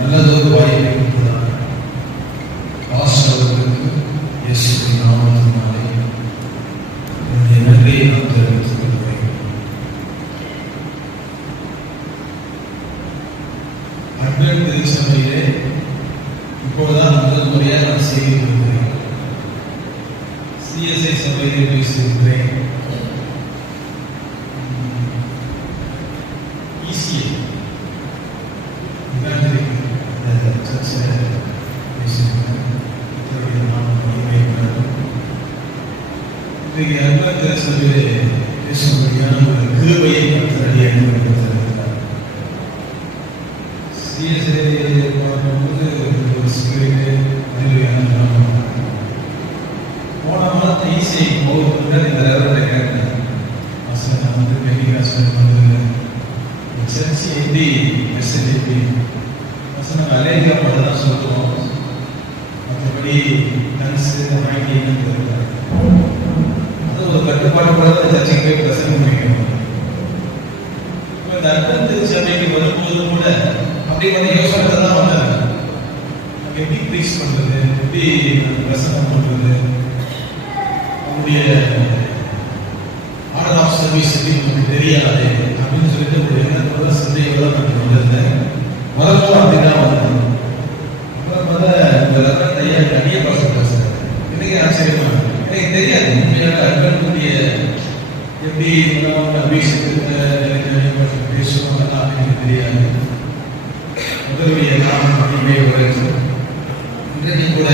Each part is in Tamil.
நல்லதொரு வாய்ப்பை கொடுத்ததாக ஆசிரியர்களுக்கு இயேசுவின் நாமத்தினாலே என்னுடைய நன்றியை நான் தெரிவித்துக் கொள்கிறேன். அட்வென்ட் திருச்சபையிலே இப்போதுதான் முதல் முறையாக நான் செய்து கொள்கிறேன். CSI சபையிலே பேசுகிறேன். கிருபையை போன மாதத்தை ஈஸி போகுது இந்த ரெவரண்டை கேட்டேன். சர்ச்சி எப்படி மெசேஜ் எப்படி வசனம் அலேரியா மட்டும் தான் சொல்லுவோம். மற்றபடி டன்ஸு வாங்கின்னு தெரியல. அது ஒரு கட்டுப்பாடு கூட தான் சர்ச்சைக்கு போய் பிரசங்கம் பண்ணிக்கணும். இப்போ இந்த அட்வென்ட் திருச்சபைக்கு வரும்போது கூட அப்படி கொஞ்சம் யோசனை தான் வந்தாங்க. எப்படி ப்ரீச் பண்ணுறது, எப்படி பிரசங்கம் பண்ணுறது, அவங்களுடைய ஆர்டர் ஆஃப் சர்வீஸ் உங்களுக்கு தெரியாது அப்படின்னு சொல்லிட்டு ஒரு எண்ணத்தோட சந்தேகத்தோட நான் வந்திருந்தேன். முதல்ல அப்படிதான் வந்தேன். இந்த லெவல் ஐயா நிறைய பாசம் பேசுறேன். இன்னைக்கு ஆச்சரியமா எனக்கு தெரியாது உண்மையாக அட்வென்ட்னுடைய எப்படி அபிஷேகத்தை பேசணும் அதெல்லாம் எனக்கு தெரியாது. முதலுடைய நாமம் அப்படியே உரைச்சு இன்றைக்கு கூட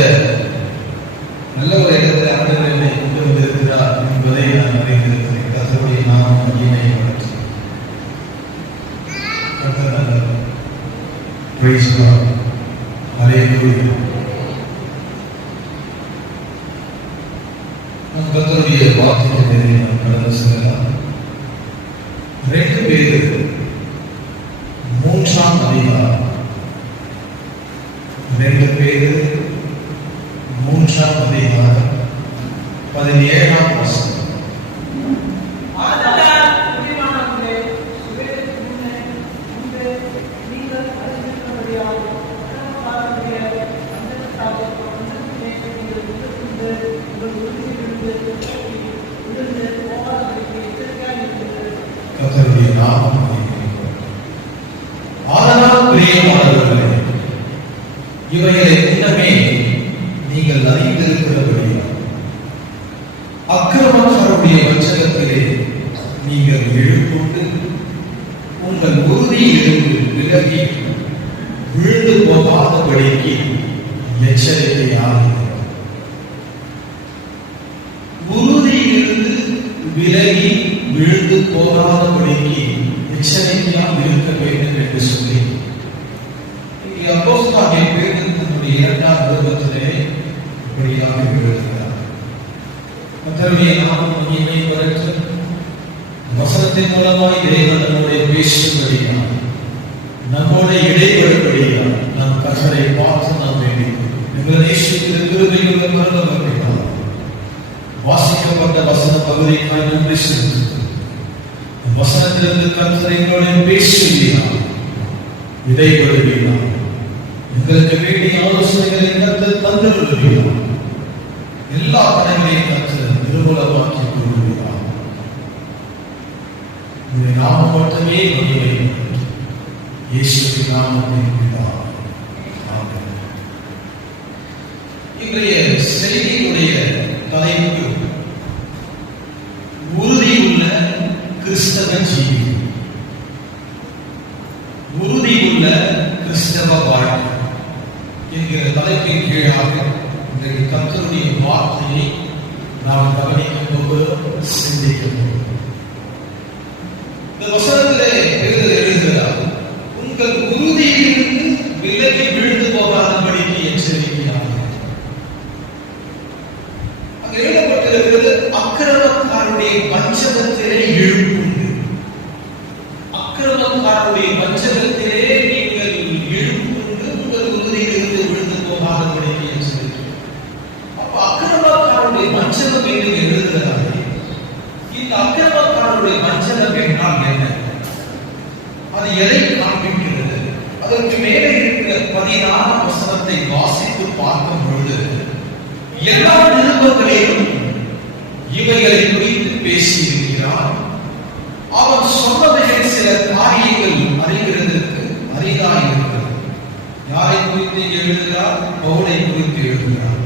நல்ல ஒரு இடத்துல ஆண்டவர் என்னை கொண்டு வந்திருக்கிறார் என்பதை நான் அறிந்திருக்கிறேன். கர்த்தருடைய நாமம் மகிமையை உரைச்சு கர்த்தர் நல்லவர். Praise God. Hallelujah. கர்த்தருடைய வார்த்தையை நாம் கடந்து செல்லலாம். 2 பேதுரு 3ஆம் அதிகாரம் 2 பேதுரு 3ஆம் அதிகாரம் 17ஆம் வசனம். கர்த்தருடைய நாமம் ஆதலால் பிரியமானவர்களே, இவைகளை முன்னமே நீங்கள் அறிந்திருக்கிறபடியால் அக்கிரமக்காரருடைய வஞ்சகத்திலே நீங்கள் எழுப்புண்டு உங்கள் உறுதியிலிருந்து விலகி விழுந்து போகாதபடிக்கு எச்சரிக்கையாகிறீர்கள். உறுதியிலிருந்து விலகி விழுந்து போகாதபடிக்கு எச்சரிக்கையாக இருக்க வேண்டும் என்று சொல்லி அப்போஸ்தலனாகிய பேதுரு தன்னுடைய 2ஆம் நிருபத்திலே இப்படியாக எழுதுகிறார். கர்த்தருடைய நாமம் மகிமை பெறட்டும். வசனத்தின் மூலமாய் தேவன் நம்முடைய பேசும்படியால் நம்மோடு இடைபடும்படியால் நாம் கர்த்தரை பார்த்து நாம் வேண்டிக்கிறோம். எங்களை நேசிக்கிற கிருபையுள்ள பரலோகத்தினால் வாசிக்கப்பட்ட வசன பகுதிக்காய் நன்றி செலுத்துகிறோம். வசனத்திலிருந்து கர்த்தர் எங்களோடு பேசுகிறார், இடைபடுகிறார். எங்களுக்கு வேண்டிய ஆலோசனைகளை கர்த்தர் தந்துள்ளார். எல்லா பணிகளையும் கர்த்தர் நிர்மூலமாக்கி கொள்கிறார். இந்த நாமம் மட்டுமே மகிமை. இயேசுவின் நாமத்தில் பிதாவே. ஆமென். இன்றைய செய்தியுடைய தலைப்பு உறுதியுள்ள கிறிஸ்தவ ஜீவியம், உறுதியுள்ள கிறிஸ்தவ வாழ்க்கை என்கிற தலைப்பின் கீழாக இன்றைக்கு கர்த்தருடைய வார்த்தையை நாம் கவனிக்கும் போது சிந்திக்கும். இந்த வசனத்திலே பேதுரு எழுதுகிறார், உங்கள் உறுதியிலிருந்து விலகி விழுந்து போகாதபடிக்கு எச்சரிக்கையாக. அங்கு எழுதப்பட்டிருக்கிறது, அக்கிரமக்காரருடைய வஞ்சகத்திலே எழுப்புண்டு. அக்கிரமக்காரருடைய வஞ்சகத்திலே நீங்கள் எழுப்புண்டு உங்கள் உறுதியிலிருந்து விழுந்து போகாதபடிக்கு எச்சரிக்கை. அப்ப அக்கிரமக்காரருடைய வஞ்சகம் என்று எழுதுகிறார்கள். இந்த அக்கிரமக்காரருடைய வஞ்சகம் என்றால் என்ன? அது எதை காண்பிக்கிறது? அதற்கு மேலே இருக்கிற 13 வசனத்தை வாசித்து பார்க்கும் பொழுது எல்லா நிருபங்களிலும் இவைகளை குறித்து பேசியிருக்கிறார். அவர் சொன்னவைகள் சில காரியங்கள் அறிகிறதற்கு அரிதாக இருக்கிறது. யாரை குறித்து எழுதுகிறார்? பவுலை குறித்து எழுதுகிறார்.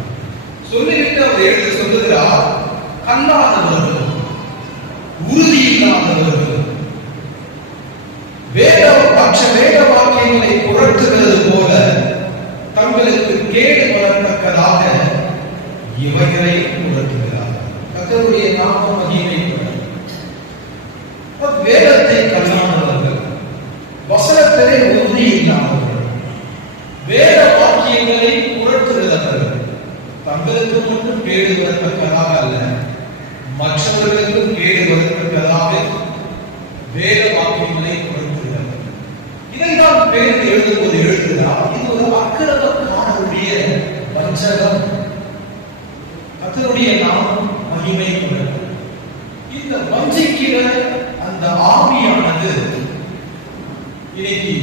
சொல்லிவிட்டு அவர் சொல்லுகிறார், கல்லாதவர்கள், உறுதி இல்லாதவர்கள், வேத வாக்கியங்களை புரட்டுகிறது போல தங்களுக்கு கேடு வளர்த்தக்கதாக இவைகளை புரட்டுகிறார்கள். கர்த்தருடைய நாமம் மகிமைப்படும். வேதத்தை கல்லாதவர்கள், வசனத்திலே உறுதி இல்லாதவர்கள், வேத வாக்கியங்களை புரட்டுகிறவர்கள், தங்களுக்கு மட்டும் கேடு வரத்தக்கதாக அல்ல, மற்றவர்களுக்கும் கேடு வரத்தக்கதாக வேத வாக்கியங்களை புரட்டுகிறவர்கள். இதைதான் பேர் எழுதும்போது எழுதுகிறார், இது ஒரு அக்கிரமக்காரருடைய வஞ்சகம். கர்த்தருடைய நாமம் மகிமைப்படும். இந்த வஞ்சிக்கிற அந்த ஆவியானது இன்னைக்கு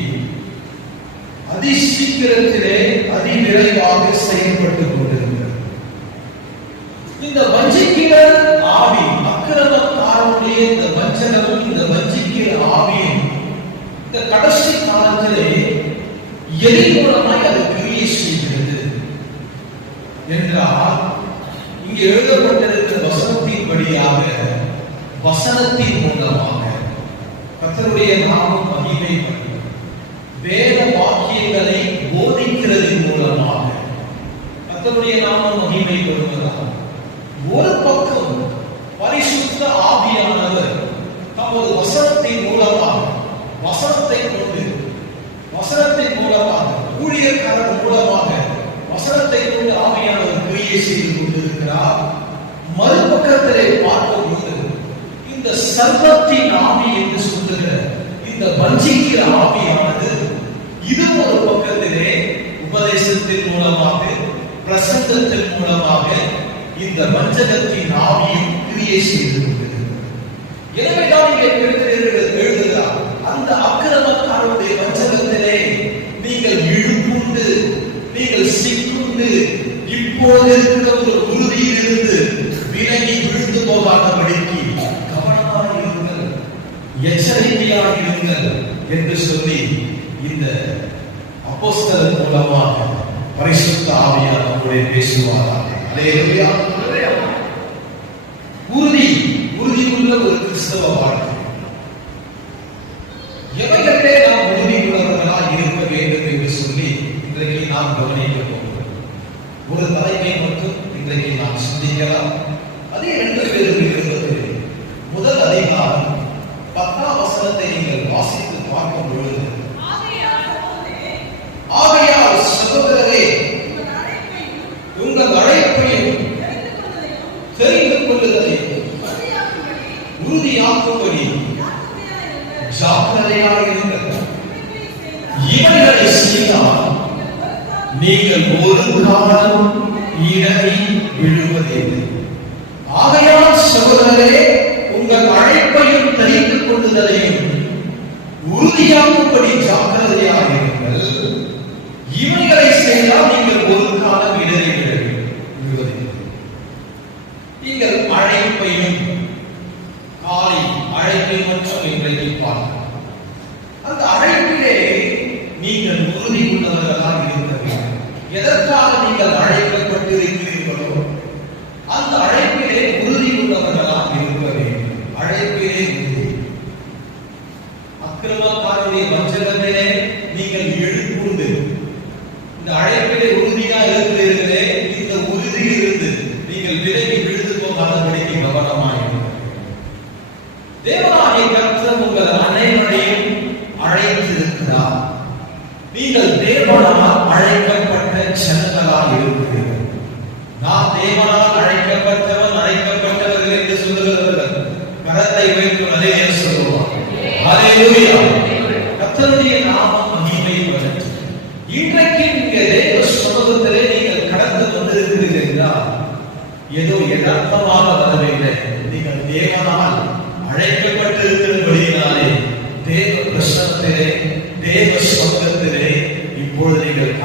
அதிசீக்கிரத்திலே அதிவிரைவாக செயல்பட்டுக் கொண்டிருக்கிறது. இந்த வஞ்சிக்கிற ஆவி, அக்கிரமக்காரனுடைய இந்த வஞ்சகமும் இந்த வஞ்சிக்கிற ஆவியும் இந்த கடைசி காலத்திலே எதிர் மூலமாய் அது கிரியை செய்கிறது என்றால், இங்கு எழுதப்பட்டிருக்கிற வசனத்தின் படியாக, வசனத்தின் மூலமாக கர்த்தருடைய நாமம் மகிமைப்படும். வேத வாக்கியங்களை போதிக்கிறதன் மூலமாக கர்த்தருடைய நாமம் மகிமைப்படுவதால், ஒரு பக்கம் பரிசுத்த ஆவியானவர் தமது வசனத்தின் மூலமாக, வசனத்தின் மூலமாக, ஊழியக்காரர் மூலமாக வசனத்தை கொண்டு ஆவியானவர் கிரியை செய்து கொண்டிருக்கிறார். மறுபக்கத்திலே பார்க்கும்போது இந்த சர்வத்தின் ஆவி என்று சொல்லுகிற இந்த வஞ்சிக்கிற ஆவியானது இது ஒரு பக்கத்திலே உபதேசத்தின் மூலமாக, பிரசங்கத்தின் மூலமாக இந்த வஞ்சகத்தின் ஆவியும் கிரியை செய்து கொண்டிருக்கிறது. எனவேதான் இங்கே எழுதுகிறார், அந்த அக்கிரமக்காரருடைய வஞ்சகத்திலே நீங்கள் இழுப்புண்டு, நீங்கள் சிக்குண்டு, இப்போது இருக்கிற ஒரு உறுதியிலிருந்து விலகி விழுந்து போகாதபடிக்கு கவனமாக இருங்கள், எச்சரிக்கையாக இருங்கள் என்று சொல்லி இந்த அப்போஸ்தலர் மூலமாக பரிசுத்த ஆவியானவர் நம்முடைய பேசுவாராக. அல்லேலூயா. உறுதியுள்ள ஒரு கிறிஸ்தவ வாழ்க்கை. எவைகளே நாம் உறுதியுள்ளவர்களாக இருக்க வேண்டும் என்று சொல்லி இன்றைக்கு நாம் கவனிக்க போகிறோம். ஒரு தலைமை மட்டும் இன்றைக்கு நாம் சிந்திக்கலாம். அதே 2 பேருக்கு இருப்பது முதல் அதிகாரம் 10ஆம் வசனத்தை நீங்கள் வாசித்து பார்க்கும் பொழுது, ஆகையால் சகோதரரே, உங்கள் அழைப்பையும் தெரிந்து கொள்ளுதலையும் உறுதியாக்கும்படி ஜாக்கிரதையாக இருங்கள். இவைகளை செய்தால் நீங்கள் ஒரு காலம் இடறி விழுவதில்லை. ஆகையால் சகோதரரே, உங்கள் அழைப்பையும் தெரிந்து கொள்ளுதலையும் உறுதியாக்கும்படி ஜாக்கிரதையாக இருங்கள். இவைகளை செய்தால் நீங்கள் ஒரு காலம் இடறி விழுவதில்லை. நீங்கள் அழைப்பையும் காலை அழைப்பை மட்டும் இன்றைக்கு பார்க்கலாம். அந்த அழைப்பிலே நீங்கள் உறுதி உள்ளவர்களாக இருக்க வேண்டும். எதற்காக நீங்கள் அழைக்கப்பட்டிருக்கிறீர்களோ அந்த அழைப்பிலே உறுதி உள்ளவர்களாக இருக்க வேண்டும். அழைப்பிலே உறுதி. அக்கிரமக்காரருடைய வஞ்சகத்திலே நீங்கள் எழுப்புண்டு இந்த அழைப்பிலே உறுதியாக இருக்கிறீர்களே, இந்த உறுதியிலிருந்து நீங்கள் விலகி விழுந்து போகாதபடிக்கு கவனமாயிருங்கள். தேவனாகிய கர்த்தர் உங்கள் அனைவரையும் அழைத்திருக்கிறார். நீங்கள் தேவனால் அழைக்கப்பட்ட ஜனங்களாக இருக்கிறீர்கள். நான் தேவனால் அழைக்கப்பட்டவர்கள் என்று சொல்லுகிறவர்கள் கரத்தை வைத்து அலேலூயா சொல்லுவார். அல்லேலூயா. கர்த்தருடைய நாமம் மகிமைப்படும். இன்றைக்கு இங்கே தேவ சமூகத்திலே நீங்கள் கடந்து வந்திருக்கிறீர்களா? ஏதோ யதார்த்தமாக வரவில்லை. நீங்கள் தேவனால் அழைக்கப்பட்டிருக்கிறபடியினாலே தேவ பிரசன்னத்திலே, தேவ சமூகத்திலே இப்பொழுது நீங்கள்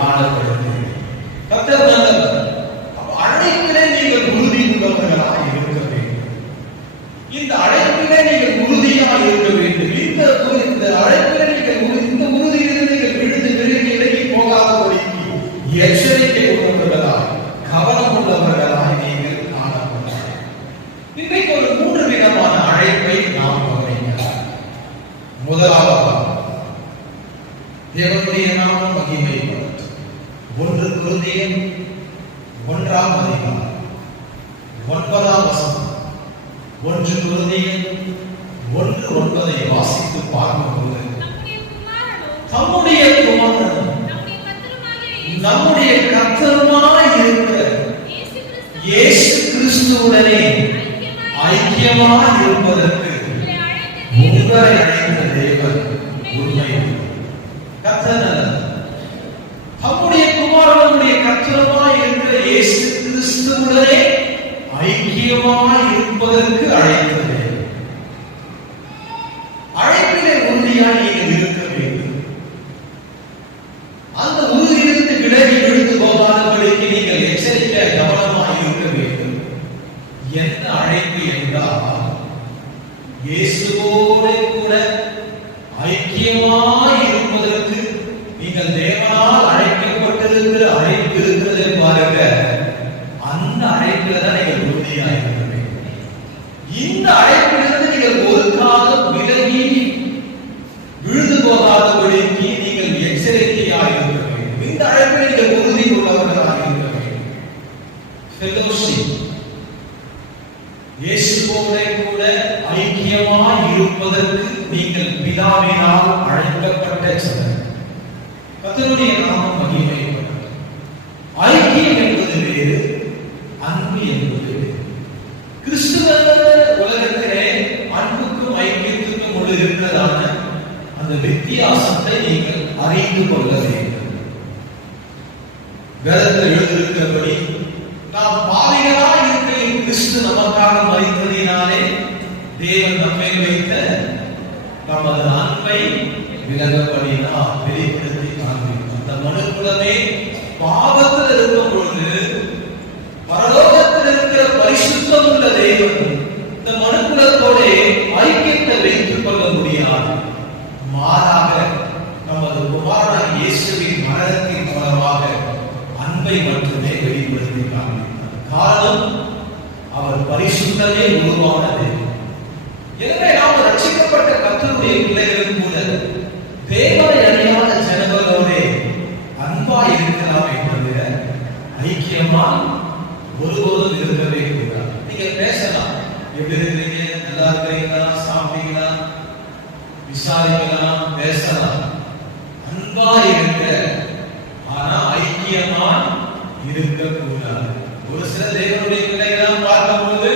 கொரிந்தியர் 1-ஆம் அதிகாரம் 9-ஆம் வசனம். 1 கொரிந்தியர் 1:9 வாசித்து பார்க்கும்போது, தம்முடைய குமாரனும் நம்முடைய கர்த்தருமாய் இருக்கிற இயேசு கிறிஸ்துவுடனே ஐக்கியமாய் இருப்பதற்கு உங்களை அழைத்த தேவன் உண்மையுள்ளவர். கர்த்தர் தம்முடைய குமாரனுடைய கர்த்தருமாய் இருக்கிற இயேசு கிறிஸ்துவுடனே ஐக்கியமாய் இருப்பதற்கு அழைத்தது. அழைப்பிலே உறுதியாய் நீங்கள் இருக்க வேண்டும். அந்த உறுதியிலிருந்து விலகி விழுந்து போகாதபடிக்கு நீங்கள் எச்சரிக்க கவனமாக இருக்க வேண்டும். என்ன அழைப்பு என்றால், இயேசுவோடு கூட ஐக்கியமாய் இருப்பதற்கு நீங்கள் தேவனால் அழைக்கப்பட்டிருக்கிற அழைப்பு இருக்கிறது பாருங்க. அந்த அழைப்பில் தான் நீங்கள் உறுதியாக இருக்க வேண்டும். இந்த அழைப்பிலிருந்து நீங்கள் ஒரு காலம் விலகி விழுந்து போகாதபடிக்கு நீங்கள் எச்சரிக்கையாக இருக்க வேண்டும். இந்த அழைப்பில் நீங்கள் உறுதி உள்ளவர்களாக இருக்க வேண்டும். ஃபெலோஷிப், இயேசுவோடு கூட ஐக்கியமாய் இருப்பதற்கு நீங்கள் பிதாவினால் அழைக்கப்பட்ட சிலர். கர்த்தருடைய நாமம் மகிமைப்பட்டது. ஐக்கியம் என்பது வேறு, அன்பு என்பது வேறு. கிறிஸ்துவ உலகத்திலே அன்புக்கும் ஐக்கியத்துக்கும் உள்ள இருக்கிறதான அந்த வித்தியாசத்தை நீங்கள் அறிந்து கொள்ள வேண்டும். வேதத்தில் எழுதியிருக்கிறபடி, நாம் பாவிகளாய் இருக்கையில் கிறிஸ்து நமக்காக மரித்ததினாலே தேவன் நம்மை வைத்த நமது அன்பை விலகப்படினால் வெளிப்படுத்தி காண்பிக்கும். அந்த மனுக்குலமே பாவத்தில் இருக்கும் பொழுது பரலோகத்தில் இருக்கிற பரிசுத்தம் உள்ள தேவன் இந்த மனுக்குலத்தோட ஐக்கியத்தை வைத்துக் கொள்ள முடியாது. மாறாக நமது குமாரனாகிய இயேசுவின் மரணத்தின் மூலமாக அன்பை மட்டுமே வெளிப்படுத்தி காண்பித்தார். காரணம், அவர் பரிசுத்தமே உருவானது. எனவே நாம் ரட்சிக்கப்பட்ட கர்த்தருடைய பிள்ளைகளும் கூட தேவனை அறியாத ஜனங்களோடு அன்பாய் இருக்கலாமே தவிர ஐக்கியமா ஒருபோதும் இருக்கவே கூடாது. நீங்க பேசலாம், எப்படி இருக்கிறீங்க, நல்லா இருக்கிறீங்களா, சாப்பிட்டீங்களா, விசாரிக்கலாம், பேசலாம், அன்பா இருக்க. ஆனா ஐக்கியமா இருக்கக்கூடாது. ஒரு சில தேவனுடைய பிள்ளைகளாம் பார்க்கும்போது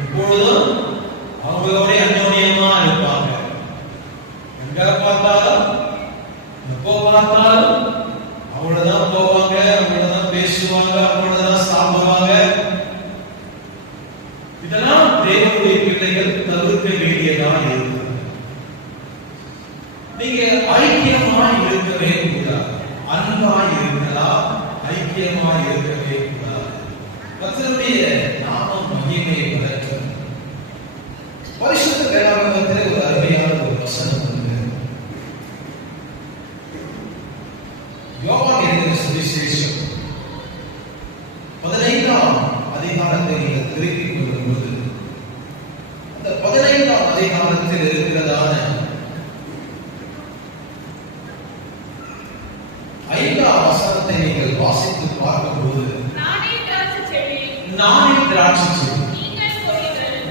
எப்பொழுதும் அவங்களோட அந்யோன்யமா இருப்பாங்க. எங்க பார்த்தாலும் எப்போ பார்த்தாலும் அவங்களதான் போவாங்க, அவங்களதான் பேசுவாங்க, அவங்களதான் சாப்பிடுவாங்க. இதெல்லாம் தேவனுடைய பிள்ளைகள் தவிர்க்க வேண்டியதாக இருக்கு. நீங்க ஐக்கியமாய் இருக்கவே கூடாது. அன்பாய் இருக்கலாம், ஐக்கியமாய் இருக்கவே கூடாது. கர்த்தருடைய நாமம் மகிமையை பெறட்டும். பரிசுத்த வேதாகமத்திலே ஒரு அருமையான ஒரு வசனம் உண்டு. யோவான் எழுதின சுவிசேஷம் 15ஆம் அதிகாரத்தை நீங்கள் திருப்பிக் கொள்ளும்போது, அந்த 15ஆம் அதிகாரத்தில் இருக்கிறதான 5ஆம் வசனத்தை நீங்கள் வாசித்து பார்க்கும்போது, நானே திராட்சை செடி,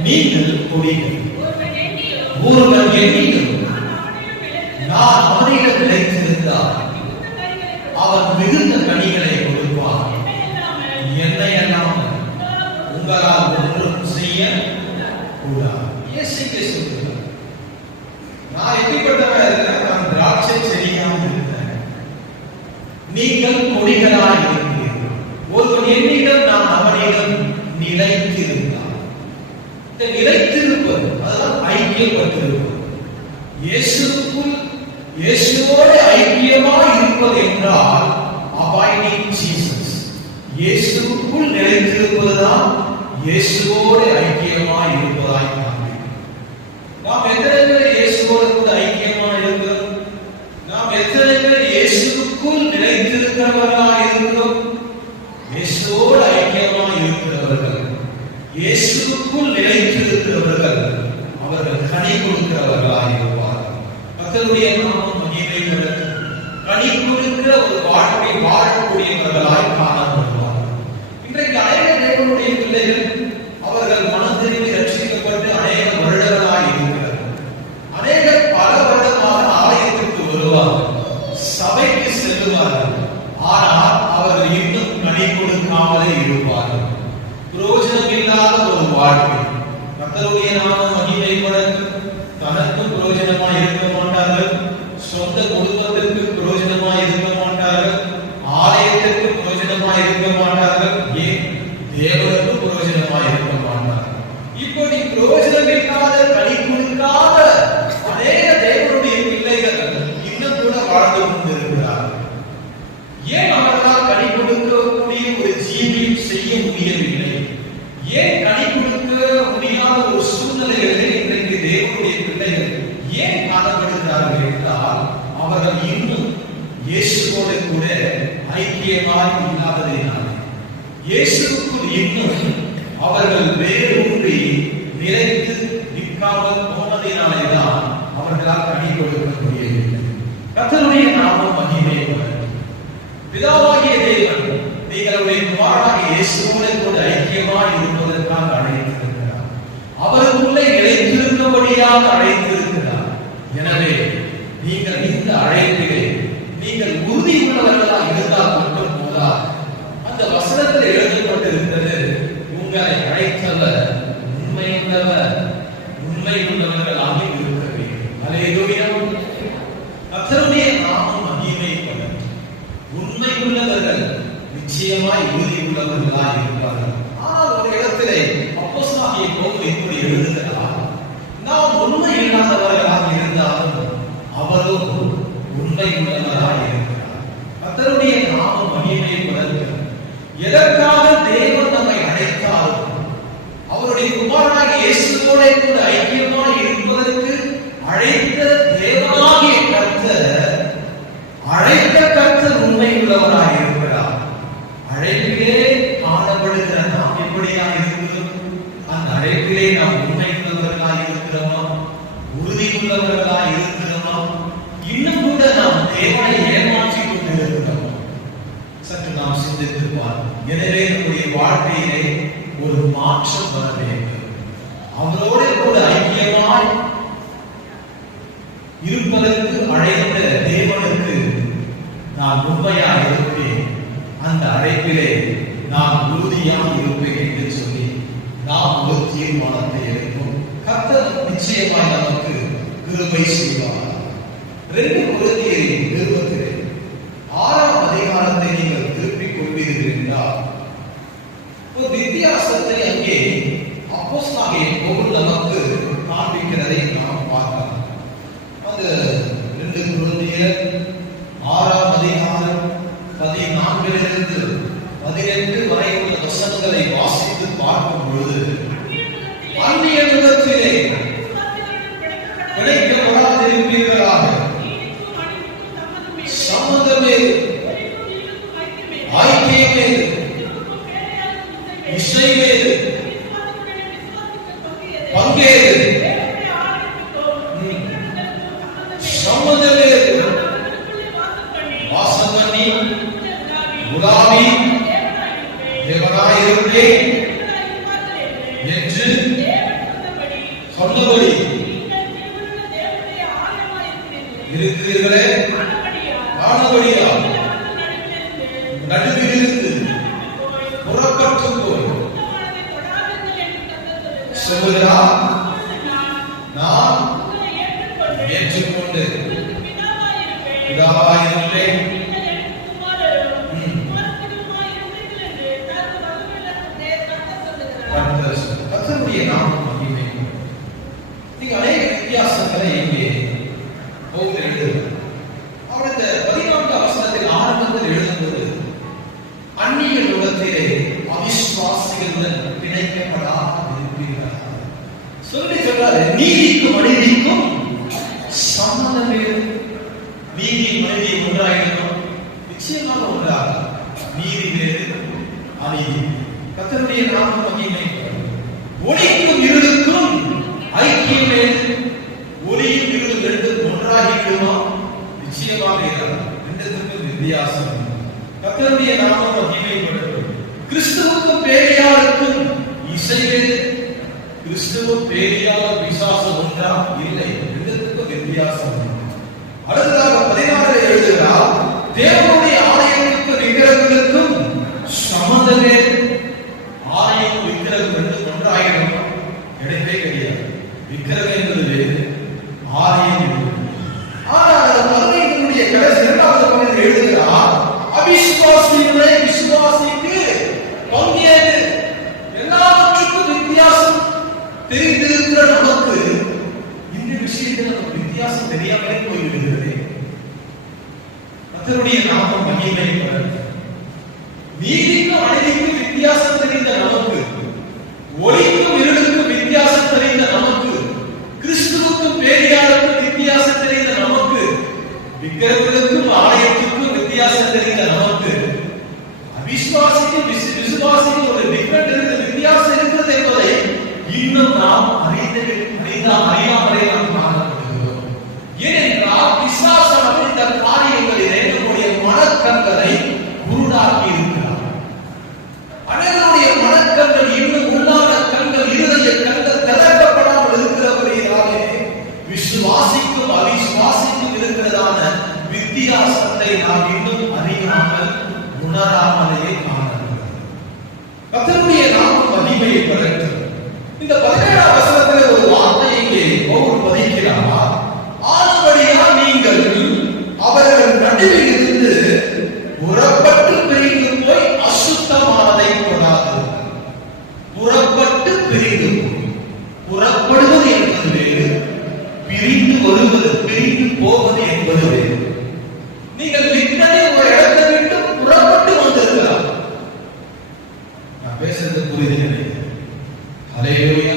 நீங்கள் கொடிகள். ஒருவன் எண்ணிலும் நான் அவனிடம் நிலைத்திருந்தால் அவன் மிகுந்த கனிகளை கொடுப்பான். என்னை அல்லாமல் உங்களால் ஒன்றும் செய்ய கூடாது. நான் எப்படிப்பட்டவன் இருக்கிறேன்? நான் திராட்சை செடியாக இருக்கிறேன், நீங்கள் கொடிகளாக இருக்கிறீர்கள். ஒருவன் என்னிடம் நான் அவனிடம் நிலைத்திருந்தால், இந்த நிலைத்திருப்பது அதுதான் ஐக்கியப்பட்டிருப்பது. இயேசுவுக்குள் இயேசுவோடு ஐக்கியமாய் இருப்பது என்றால் abiding Jesus. இயேசுவுக்குள் நிலைத்திருப்பதுதான் இயேசுவோடு ஐக்கியமாய் இருப்பதாய் காண்பிக்கும். நாம் எத்தனை பேர் இயேசுவோடு கூட ஐக்கியமாய் இருக்கிறோம்? நாம் எத்தனை பேர் இயேசுவுக்குள் நிலைத்திருக்கிறவர்களாய் இருக்கிறோம்? இயேசுவோடு ஐக்கியமாய் இருக்கிறவர்கள், இயேசுவுக்குள் நிலைத்திருக்கிறவர்கள், அவர்கள் கனி கொடுக்கிறவர்களாய் இருப்பார்கள். கர்த்தருடைய நாமம் மகிமை பெறட்டும். கனி கொடுக்கிற ஒரு வாழ்க்கை வாழக்கூடியவர்களாய் ஆனால் அவர்கள் இன்னும் கனி கொடுக்காமலே இருப்பார்கள். பிரயோஜனமில்லாத ஒரு வாழ்க்கை. கர்த்தருடைய நாமம் மகிமைப்படட்டும். தனக்கு பிரயோஜனமாய் இருக்க மாட்டார்கள், சொந்த குடும்பத்திற்கு பிரயோஜனமாய் இருக்க மாட்டார்கள், ஆலயத்திற்கு பிரயோஜனமாய் இருக்க மாட்டார்கள், ஏன் தேவனுக்கு பிரயோஜனமாய் இருக்க மாட்டார்கள். இப்படி பிரயோஜனமில்லாத கனி கொடுக்காத அநேக தேவனுடைய பிள்ளைகள் இன்னும் கூட வாழ்ந்து கொண்டிருக்கிறார்கள். ஏன் அவர்களால் கனி கொடுக்கக்கூடிய ஒரு ஜீவியம் செய்ய முடியவில்லை? ஏன் கனி கொடுக்க முடியாத ஒரு சூழ்நிலைகளை இன்றைக்கு தேவனுடைய பிள்ளைகள் ஏன் காணப்படுகிறார்கள் என்றால், அவர்கள் இன்னும் இயேசுவோடு கூட ஐக்கியமாய் இல்லாததினால், இயேசுவுக்குள் இன்னும் அவர்கள் வேரூன்றி நிலைத்து நிற்காமல் போனதினாலேதான் அவர்களால் கனி கொடுக்க முடியவில்லை. கர்த்தருடைய நாமம் மகிமைப்படட்டும். பிதாவாகிய தேவன் நீங்களுடைய குமாரனாகிய இயேசுவோடு கூட ஐக்கியமாய் இருப்பதற்காக அழைத்திருக்கிறார். அவருக்குள்ளே நிலைத்திருந்தபடியாக அழைத்திருக்கிறார். எனவே நீங்கள் இந்த அழைப்பிலே நீங்கள் உறுதி உள்ளவர்களாக இருந்தால் மட்டும் போதாது. அந்த வசனத்தில் எழுதப்பட்டிருக்கிறது, உங்களை அழைத்தவர் உண்மையுள்ளவர், உண்மையுள்ளவர்களாக இருக்க வேண்டும். அல்லேலூயா. கர்த்தருடைய நாமம் மகிமைப்படட்டும். உண்மை உள்ளவர்கள் நிச்சயமாய் உறுதி உள்ளவர்களாக இருப்பார்கள். ஆனால் ஒரு இடத்திலே அப்போஸ்தலனாகிய பவுல் இப்படி எழுதுகிறார், நாம் உண்மை இல்லாதவர்களாக இருந்தாலும் அவரும் உண்மை உள்ளவராக இருக்கிறார். கர்த்தருடைய நாமம் மகிமைப்படட்டும். எதற்காக தேவன் நம்மை அழைத்தாலும் அவருடைய குமாரனாகிய இயேசுவோடு கூட ஐக்கியமாய் இருப்பதற்கு அழைத்த தேவனாகிய கர்த்தர், அழைத்த கர்த்தர் உண்மை உள்ளவராக இருக்கிறார். அழைப்பிலே காணப்படுகிற நாம் எப்படியாக இருக்கிறோம்? அந்த அழைப்பிலே நாம் உண்மை உள்ளவர்களாக இருக்கிறோமா? உறுதி உள்ளவர்களாக இருக்கிறோமா? இன்னும் கூட நாம் தேவனை ஏமாற்றிக் கொண்டிருக்கிறோம். சற்று நாம் சிந்தித்து பார்ப்போம். எனவே நம்முடைய வாழ்க்கையிலே ஒரு மாற்றம் வர வேண்டும். அவரோடு கூட ஐக்கியமாய் இருப்பதற்கு அழைத்த தேவனுக்கு நான் உண்மையாக இருப்பேன், அந்த அழைப்பிலே நான் உறுதியாக இருப்பேன் என்று சொல்லி நாம் ஒரு தீர்மானத்தை எடுப்போம். கர்த்தர் நிச்சயமாய் நமக்கு கிருபை செய்வார். 2 கொரிந்தியர் நிருபத்திலே 6ஆம் அதிகாரத்தை நீங்கள் திருப்பிக் கொள்வீர்கள் என்றால் ஒரு வித்தியாசத்தை அங்கே அப்போஸ்தலனாகிய பவுல் நமக்கு காண்பிக்கிறதை நாம் பார்க்கலாம். அந்த 2 கொரிந்தியர் 6ஆம் அதிகாரம் 14 18 வரை உள்ள வசனங்களை வாசித்து பார்க்கும் பொழுது, அந்நிய நிலத்திலே கிடைக்கப்படாதிருப்பீர்களாக, சம்மதமே, ஐக்கியமே, இசையே, பங்கேறு, சம்மதமே, வாசம் பண்ணி குலாமி தேவனாயிருப்பேன் என்று சொன்னபடி இருக்கிறீர்களே, ஆனபடியால் நடுவிலிருந்து புறப்பட்டு போய் சொல்கிறார், நான் ஏற்றுக்கொண்டு பிதாவாயிருப்பேன். கர்த்தருடைய நாமம் மகிமைப்படட்டும். நீங்க அநேக வித்தியாசங்களை இங்கே பவுல் எழுதுகிறார். அவர் இந்த 14ஆம் வசனத்தில் ஆரம்பத்தில் எழுதும்போது, அந்நிய உலகத்திலே அவிசுவாசிகளுடன் பிணைக்கப்படாதிருப்பீர்கள் சொல்லி சொல்றாரு. நீதிக்கும் அநீதிக்கும் சம்மதம் வேறு. நீதி மனிதி ஒன்றாயிருக்கும், நிச்சயமாக ஒன்றாக. நீதி வேறு, அநீதி. கர்த்தருடைய நாமம் மகிமைப்படட்டும். ஒளிக்கும் இருளுக்கும் ஐக்கியம் வேறு. ஒளியும் இருளும் ரெண்டும் ஒன்றாகிவிடுமா? நிச்சயமாக இராது. ரெண்டுக்கும் வித்தியாசம். கர்த்தருடைய நாமம் மகிமைப்படட்டும். கிறிஸ்துவுக்கும் பேரியாருக்கும் இசை வேறு. கிறிஸ்துவும் பேரியார் பிசாசு ஒன்றா? இல்லை. ரெண்டுக்கும் வித்தியாசம். அடுத்ததாக 16 எழுதுகிறார், தேவனுடைய ஆலயத்துக்கு நாமம் மகிமைப்படட்டும். நீதிக்கும் அநீதிக்கும் வித்தியாசம் தெரிந்த நமக்கு, ஒளிக்கும் இருளுக்கும் வித்தியாசம் தெரிந்த நமக்கு, கிறிஸ்துவுக்கும் பேரியாருக்கும் வித்தியாசம் தெரிந்த நமக்கு, விக்கிரகங்களுக்கும் ஆலயத்துக்கும் வித்தியாசம் தெரிந்த நமக்கு, அவிசுவாசிக்கும் விசுவாசிக்கும் ஒரு டிஃபரண்ட் இருக்கிற வித்தியாசம் இருக்கிறது என்பதை இன்னும் நாம் அறியாமலே நாம் காணப்படுகிறோம். ஏனென்றால் பிசாசானவன் இந்த காரியங்களிலே நம்முடைய மனக்கண்களை குருடாக்கி இருக்கிறார். அனைவருடைய மனக்கண்கள் இன்னும் உள்ளான கண்கள், இருதய கண்கள் திறக்கப்படாமல் இருக்கிறவர்களாலே விசுவாசிக்கும் அவிசுவாசிக்கும் இருக்கிறதான வித்தியாசத்தை நாம் இன்னும் அறியாமல் உணராமலேயே காணப்படுகிறோம். கர்த்தருடைய நாமம் மகிமைப்படட்டும். இந்த 17ஆம் வசனத்திலே ஒரு வார்த்தையை இங்கே பவுல் பதிக்கிறார். ஆனபடியால் நீங்கள் அவர்கள் நடுவில் இருந்து புறப்பட்டு பிரிந்து போய் அசுத்தமானதை தொடாதீர்கள். புறப்பட்டு பிரிந்து, புறப்படுவது என்பது வேறு, பிரிந்து வருவது, பிரிந்து போவது என்பது வேறு. நீங்கள் விட்டதை ஒரு இடத்தை விட்டு புறப்பட்டு வந்திருக்கலாம். நான் பேசுறது புரியுது? ஹல்லேலூயா.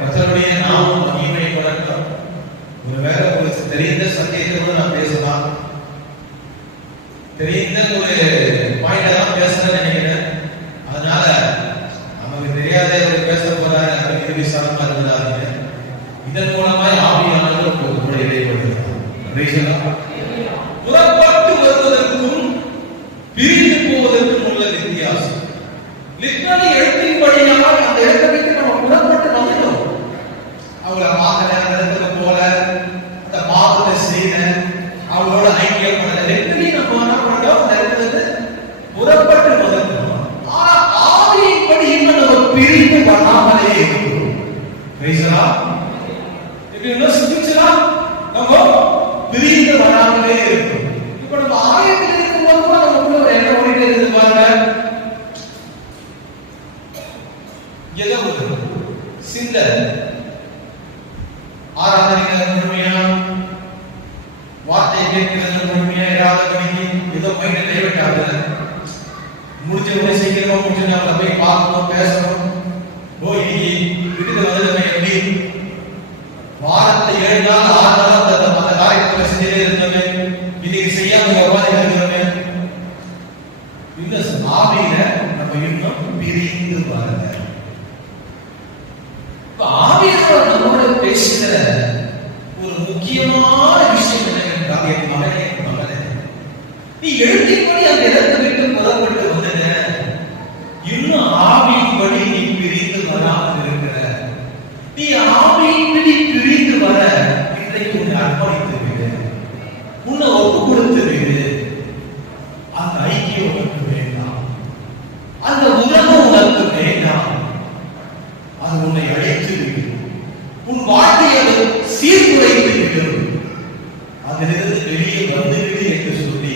கர்த்தருடைய நாமம் மகிமைப்படட்டும். ஒருவேளை உங்களுக்கு தெரிந்த சத்தியத்தை கூட நான் பேசலாம், தெரிந்த ஒரு பாயிண்ட தான் பேசுறேன்னு நினைக்கிறேன். அதனால நமக்கு தெரியாத ஒரு பேச போறாரு அப்படின்னு விசாரமா இருக்கிறாங்க. இதன் மூலமாய் ஆவியானவர் கூட இடைப்படுகிறார். புறப்பட்டு வருவதற்கும் பிரிந்து போவதற்கும் உள்ள வித்தியாசம். லிட்ரலி எழுத்தின்படியாக அந்த இடத்தை விட்டு நம்ம புறப்பட்டு வந்துட்டோம். அவங்கள பார்க்கல, அந்த இடத்துல போல, அந்த பாவத்தை செய்யல, அவங்களோட ஐக்கியம் பண்ணல. லிட்ரலி நம்ம என்ன பண்ணோம்? அந்த இடத்துல புறப்பட்டு வந்துட்டோம். ஆனா ஆவியின்படி இன்னும் நம்ம பிரிந்து வராமலே இருக்கிறோம். ரைசலா இப்படி இன்னும் சிந்திச்சா நம்ம பிரிந்து வராமலே இருக்கிறோம். இப்ப நம்ம ஆயத்தில் இருக்கும்போது நமக்குள்ள ஒரு எண்ணம் ஓடிட்டே இருக்கு பாருங்க. ஏதோ ஒரு சிந்த ஆராதனை முழுமையா, வார்த்தை கேட்கிறது முழுமையா, ஏதாவது ஏதோ மைண்ட டைவர்ட் ஆகுது. முடிஞ்ச உடனே சீக்கிரமா முடிஞ்சு நம்மள போய் பார்க்கணும், பேசணும். வீட்டுக்கு வந்து எப்படி வாரத்தை 7 நாள் 6 நாள் அந்த காரியத்துல செஞ்சுட்டே இருந்தோமே, இன்னைக்கு செய்யாம எவ்வாறு இருக்கிறோமே. இந்த ஆவியில நம்ம இன்னும் பிரிந்து வரல. ஆவியானவர் நம்மோட பேசுகிற ஒரு முக்கியமான விஷயம் என்னவென்றால், என் மகனே, என் மகனே, நீ எழுதின்படி அந்த இடத்தை விட்டு புறப்பட்டு வந்தன, இன்னும் ஆவியின்படி நீ பிரிந்து வராமல் இருக்கிற. நீ ஆவியின்படி பிரிந்து வர இன்றைக்கு உன்னை அர்ப்பணித்து விடு, உன்னை ஒப்பு கொடுத்து விடு. அந்த ஐக்கியம் உனக்கு வேண்டாம், அந்த உறவு உனக்கு வேண்டாம். அது உன்னை அழைத்து விடும், உன் வாழ்க்கையை சீர்குலைத்து விடும். அதிலிருந்து வெளியே வந்துவிடு என்று சொல்லி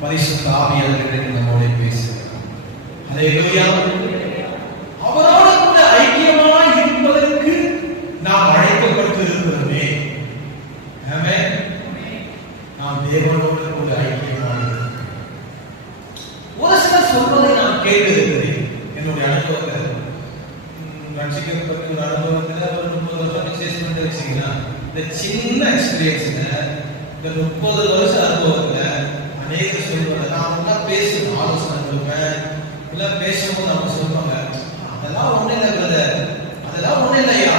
பரிசுத்த ஆவியானவர் நம்மோட பேசுகிறார். ஹல்லேலூயா. அவரோடு கூட ஐக்கியமாய் இருப்பதற்கு நாம் அழைக்கப்பட்டு இருக்கிறோமே. ஆமென். நாம் தேவனோடு கூட ஐக்கியமாய் இருக்கிறோம். ஒரு சிலர் சொல்வதை நான் கேட்டிருக்கிறேன். என்னுடைய அனுபவத்தில் ரட்சிக்கப்பட்ட ஒரு அனுபவத்தில் ஒரு 30 வருஷம் விசேஷம் வச்சுங்கன்னா, இந்த சின்ன எக்ஸ்பீரியன்ஸ்ல இந்த 30 வருஷ அனுபவத்துல அநேக சொல்லுவாங்க. நான் அவங்களாம் பேசுவேன், ஆலோசனை கொடுப்பேன். எல்லாம் பேசும்போது அவங்க சொல்லுவாங்க, அதெல்லாம் ஒண்ணு இல்லை பிரதர், அதெல்லாம் ஒண்ணு இல்லையா,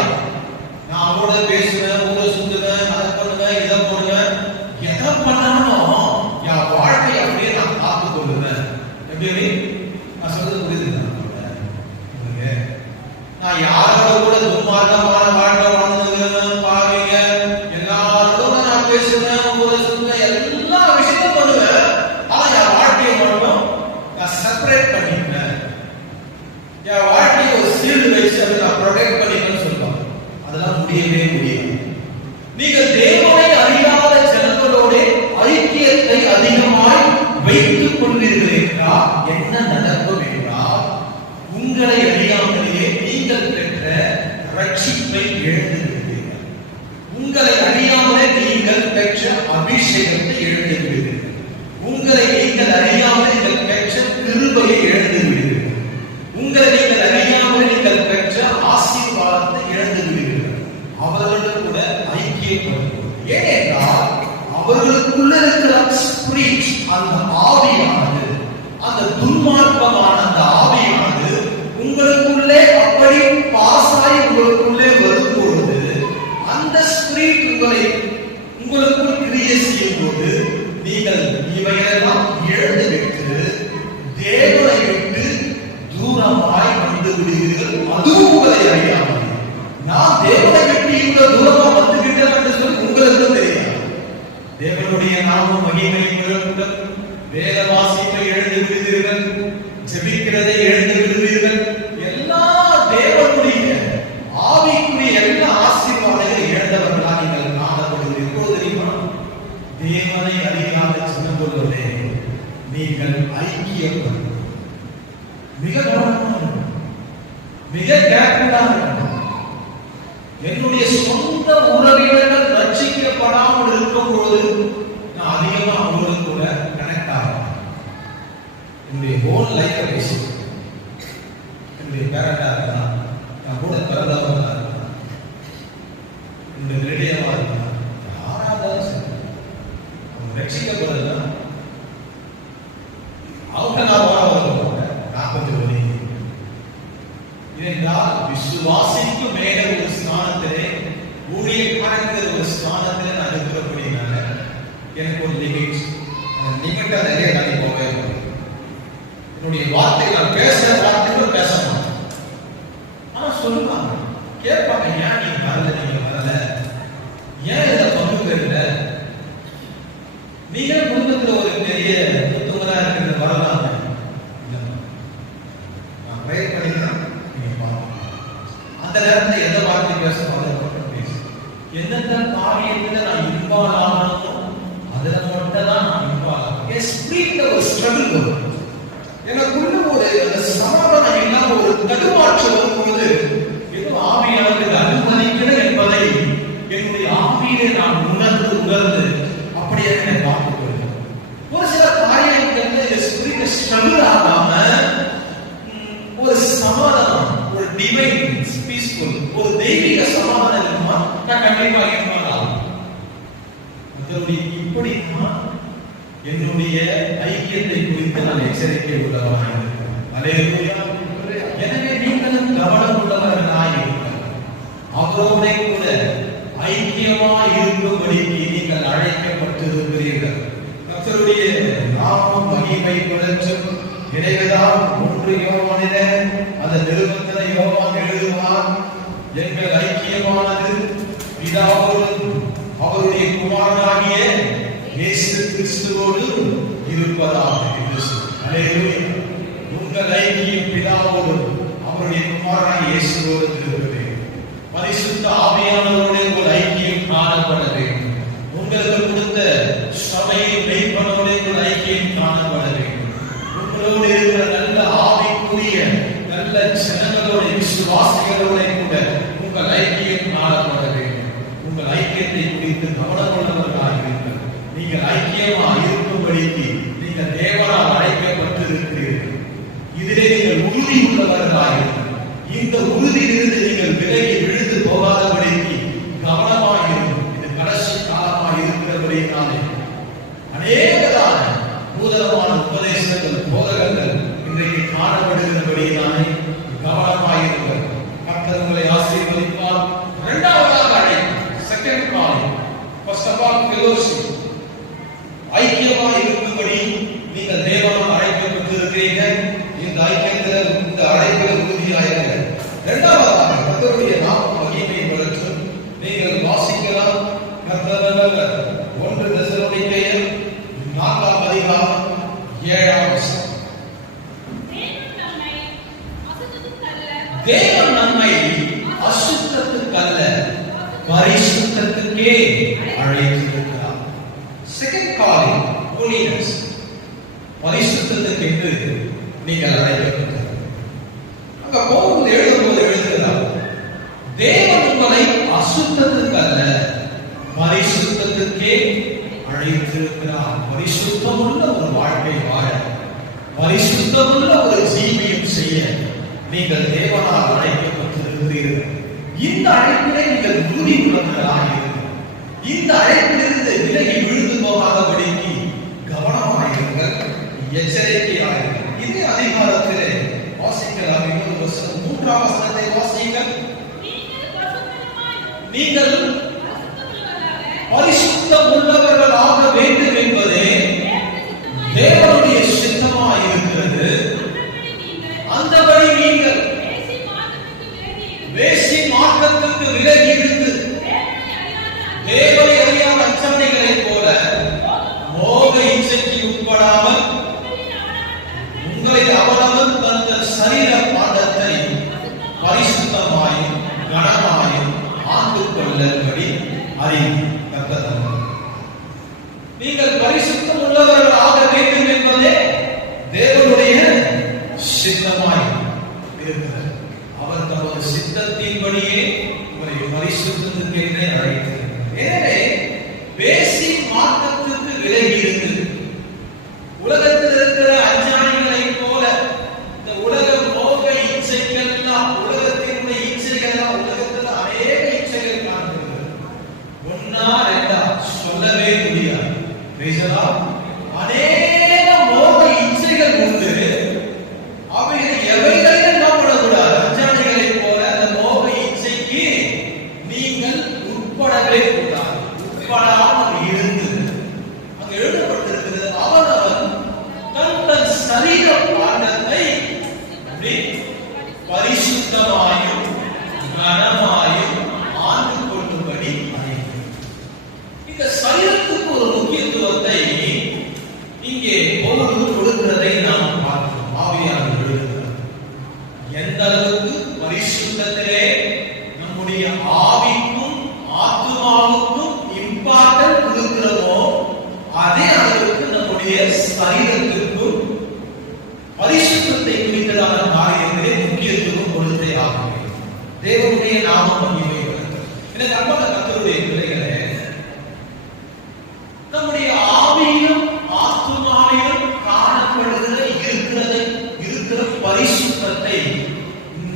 நான் அவங்களோட பேசுவேன், ஊரை சுத்துவேன், அதை பண்ணுவேன், இதை பண்ணுவேன், எதை பண்ணாலும் என் வாழ்க்கையை அப்படியே நான் காத்துக் கொள்ளுவேன். எப்படி நான் சொல்றது புரியுது? நான் யாரோட கூட துன்மார்க்கமான வாழ்க்கை வாழ்ந்ததுன்னு பாருங்க, எல்லாரோட நான் பேசுவேன், ஊரை சுத்துவேன், எல்லா விஷயத்தையும் பண்ணுவேன். ஆனா என் வாழ்க்கையை மட்டும் நான் செப்பரேட் பண்ணிப்பேன். என் வாழ்க்கையை ஒரு சீல்டு வச்சு அதை நான் ப்ரொடெக்ட் பண்ணிக்கணும்னு சொல்லுவாங்க. அதெல்லாம் முடியவே முடியாது. நீங்கள் தேவனை அறியாத ஜனங்களோட ஐக்கியத்தை அதிகமாய் வைத்துக் கொள்வீர்கள் என்றால் என்ன நடக்கும் என்றால், உங்களை அறியாமலேயே நீங்கள் பெற்ற ரட்சிப்பை இழந்து விடுவீர்கள். உங்களை அறியாமலே நீங்கள் பெற்ற அபிஷேகத்தை இழந்து விடுவீர்கள். உங்களை ஆவியானது, அந்த துன்மார்க்கமான அந்த ஆவியானது உங்களுக்குள்ளே அப்படி பாசாய் உங்களுக்குள்ளே வரும்பொழுது, அந்த ஸ்பிரிட் உங்களுக்குள் கிரியை செய்யும் போது நீங்கள் இவையெல்லாம் இழந்துவிட்டு தேவனை விட்டு தூரமாய் வந்து விடுவீர்கள். அதுவும் உங்களை அறியாமல் நான் தேவனை விட்டு இவ்வளவு தூரமா வந்துவிட்டேன் என்று சொல்லி உங்களுக்கு தெரியாது. தேவனுடைய நாமம் மகிமை பெறப்படும். வேத வாசிப்பை எழுந்து விடுவீர்கள், ஜெபிக்கிறதை எழுந்து விடுவீர்கள். எல்லா தேவனுடைய ஆவிக்குரிய எல்லா ஆசீர்வாதங்களை இழந்தவர்களாக நீங்கள் காணப்படுவீர்கள். எப்போது தெரியுமா? தேவனை அறியாத சின்னம் கொள்வதே நீங்கள் ஐக்கியப்படும். மிக கவனமாக, மிக கேர்ஃபுல்லாக. என்னுடைய சொந்த உறவினர்கள் ரட்சிக்கப்படாமல் இருக்கும் போது நான் அதிகமா அவங்களுக்கு கூட கனெக்ட் ஆகிறேன். என்னுடைய ஹோல் லைஃப் பேசுகிறேன். என்னுடைய பேரண்டா இருக்கலாம், நான் கூட பிறந்தவங்களா இருக்கலாம், என்னுடைய ரிலேட்டிவா இருக்கலாம், யாராவது சரி அவங்க ரட்சிக்கப்படுறதுனா அவங்க நான் வரவங்க நான் கொஞ்சம் ஒதுங்கி. ஏனென்றால் விசுவாசிக்கு மேல ஒரு ஸ்தானத்திலே, ஊழியக்காரங்கிற ஒரு ஸ்தானத்திலே நான் இருக்கிறபடினால எனக்கு ஒரு லிமிட், அந்த லிமிட்டை நிறைய தாண்டி போகவே முடியும். என்னுடைய வார்த்தை நான் பேசுற வார்த்தைகள் பேச மாட்டேன். ஆனா சொல்லுவாங்க, கேட்பாங்க, ஏன் நீ வரல, நீங்க வரல, ஏன் இதை பங்கு இல்லை, நீங்க குடும்பத்துல ஒரு பெரிய புத்தகரா இருக்கிறது வரலாம். நான் ப்ரேயர் பண்ணிக்கிறேன், நீங்க பாருங்க. அந்த நேரத்தில் எந்த வார்த்தை பேசணும் அதை மட்டும் பேசு. எந்தெந்த காரியத்துல நான் இன்வால்வ் ஆகணும் அதுல மட்டும் தான் நான் இன்வால்வ் ஆகணும். என் ஸ்பிரிட்ல ஒரு ஸ்ட்ரகிள் வரும். எனக்குள்ள ஒரு சமாதானம் இல்லாம ஒரு தடுமாற்றம் வரும்போது ஏதோ ஆவியானது அனுமதிக்கிறேன் என்பதை என்னுடைய ஆவியிலே நான் உணர்ந்து அப்படியே என்னை பார்த்துக் கொள்கிறேன். ஒரு சில காரியங்கள் ஸ்பிரிட் ஸ்ட்ரகிள் ஆகாம ஒரு சமாதானம், ஒரு டிவைன் பீஸ்ஃபுல், ஒரு தெய்வீக சமாதானம் இருக்குமா, நான் கண்டிப்பா இன்வால்வ் ஆகும். இப்படித்தான் என்னுடைய ஐக்கியத்தை குறித்து நான் எச்சரிக்கை உள்ளவனாக இருக்கிறேன். அல்லேலூயா. எனவே நீங்களும் கவனம் உள்ளவர்களாக இருக்கிறீர்கள். அவரோட கூட ஐக்கியமாய் இருக்கும்படிக்கு நீங்கள் அழைக்கப்பட்டிருக்கிறீர்கள். கர்த்தருடைய நாமம் மகிமை பெறட்டும். எனவேதான் 1 யோவானிலே அந்த நிருபத்திலே யோவான் எழுதுவார், எங்கள் ஐக்கியமானது பிதாவோடும் அவருடைய குமாரனாகிய இயேசு கிறிஸ்துவோடு இருப்பதாக என்று சொல்கிறார். அல்லேலூயா. உங்கள் ஐக்கியம் பிதாவோடும் அவருடைய குமாரனாகிய இயேசுவோடு இருக்கிறது. பரிசுத்த ஆவியானவரோடு உங்கள் ஐக்கியம் காணப்பட வேண்டும். உங்களுக்கு கொடுத்த சபையின் மெய்ப்பனோடு உங்கள் ஐக்கியம் காணப்பட வேண்டும். உங்களோடு இருக்கிற நல்ல ஆவிக்குரிய நல்ல ஜனங்களோட விசுவாசிகளோட கூட உங்கள் ஐக்கியம் காணப்பட வேண்டும். உங்கள் ஐக்கியத்தை குறித்து கவனம் கொள்ளவர்களாக இருக்கிறீர்கள். நீங்கள் ஐக்கியமாக இருக்கும்படிக்கு நீங்கள் தேவனால் அழைக்கப்பட்டிருக்கிறீர்கள். இதிலே நீங்கள் உறுதி உள்ளவர்களாக இருக்கிறீர்கள். இந்த உறுதியிலிருந்து நீங்கள் விலகி விழுந்து போகாதபடிக்கு கவனமாக இருக்கும். இது கடைசி காலமாக இருக்கிறபடினாலே அநேகதான நூதனமான உபதேசங்கள், போதகங்கள் இன்றைக்கு காணப்படுகிறபடினாலே கவனமாக இருக்கிறது. கர்த்தர் உங்களை ஆசீர்வதிப்பார். இரண்டாவதாக அழைப்பு, second call, first of all fellowship. ஐக்கியமாக இருக்கும்படி நீங்கள் தேவனால் அழைக்கப்பட்டிருக்கிறீர்கள். இந்த ஐக்கியத்தில் இந்த அழைப்பில் உறுதியாயிருங்கள். இரண்டாவதாக கர்த்தருடைய நாமம் மகிமை பெறட்டும். நீங்கள் வாசிக்கலாம். கர்த்தர் 1 தெசலோனிக்கேயர் 4ஆம் அதிகாரம் 7ஆம் வசனம். தேவன் நம்மை அசுத்தத்துக்கல்ல பரிசுத்தத்துக்கே அழைத்திருக்கிறார். செகண்ட் காலிங் ஹோலினஸ், பரிசுத்தத்துக்கு என்று நீங்கள் அழைக்கப்பட்டீர்கள். அங்க பவுல் எழுதும்போது எழுதுகிறார், தேவன் உங்களை அசுத்தத்துக்கல்ல பரிசுத்தத்துக்கே அழைத்திருக்கிறார். பரிசுத்தமுள்ள ஒரு வாழ்க்கை வாழ, பரிசுத்தமுள்ள ஒரு ஜீவியம் செய்ய நீங்கள் தேவனால் அழைக்கப்பட்டிருக்கிறீர்கள். இந்த அழைப்பிலே நீங்கள் உறுதி உள்ளவர்களாக இருக்கிறீர்கள். இந்த அழைப்பிலிருந்து விலகி விழுந்து போகாதபடிக்கு கவனமாயிருங்கள். எச்சரிக்கையாக இருக்கிறது. இதே அதிகாரத்திலே வாசிக்கலாம். இன்னொரு வசனம் 3ஆம் வசனத்தை வாசியுங்கள். நீங்கள் பரிசுத்தம் உள்ளவர்களாக வேண்டும் என்பதே தேவனுடைய சித்தமாய் இருக்கிறது. அந்தபடி நீங்கள் வேசி மார்க்கத்துக்கு விலகி இருந்து தேவனை அறியாத அச்சனைகளைப் போல மோக இச்சைக்கு உட்படாமல் உங்களை அவனவன் தங்கள் சரீர பாண்டத்தை பரிசுத்தமாயும் கனமாயும் ஆண்டு கொள்ளபடி அறிந்து நீங்கள் பரிசுத்தம் உள்ளவர்களாக வேண்டும் என்பதே தேவனுடைய சித்தமாய் இருக்கிறது. அவர் தமது சித்தத்தின்படியே உங்களை பரிசுத்தத்துக்கு என்றே அழைத்தார். எனவே வேசி மார்க்கத்துக்கு விலகி இருந்து உலகத்தில் இருக்கிற அஞ்ஞானிகளைப் போல இந்த உலக மோக இச்சைகள்லாம், உலகத்தினுடைய இச்சைகள்லாம், உலகத்தில் அநேக இச்சைகள் காணப்படுகிறது. ஒன்னா ரெண்டா சொல்லவே முடியாது. அநேக மோக இச்சைகள் உண்டு. அவைகள் எவைகளில் என்ன பண்ணக்கூடாது? அஞ்ஞானிகளைப் போல அந்த மோக இச்சைக்கு நீங்கள் உட்படவே கூடாது. உட்படாமல் இருந்து அங்கு எழுதப்பட்டிருக்கிறது, அவனவன் தன் சரீர பாண்டத்தை பரிசுத்தமாயும் கனமாயும் ஆண்டு கொள்ளும்படி அறிந்து. இந்த சரீரத்துக்கு ஒரு முக்கியத்துவத்தை இங்கே பவுல் கொடுக்கிறதை நாம் பார்க்கிறோம். ஆவியானவர் எழுதுகிறார். எந்த அளவுக்கு பரிசுத்தத்திலே நம்முடைய ஆவிக்கும் ஆத்துமாவுக்கும் இம்பார்ட்டன்ட் கொடுக்கிறோமோ அதே அளவுக்கு நம்முடைய சரீரத்திற்கும் பரிசுத்தத்தை குறித்ததான காரியத்திலே முக்கியத்துவம் கொடுத்தே ஆகும். தேவனுடைய நாமம் மகிமைப்படுகிறது. எனக்கு அன்பான கர்த்தருடைய பிள்ளைகளே, நம்முடைய ஆவியிலும் ஆத்துமாவிலும் காணப்படுகிற இருக்கிற பரிசுத்தத்தை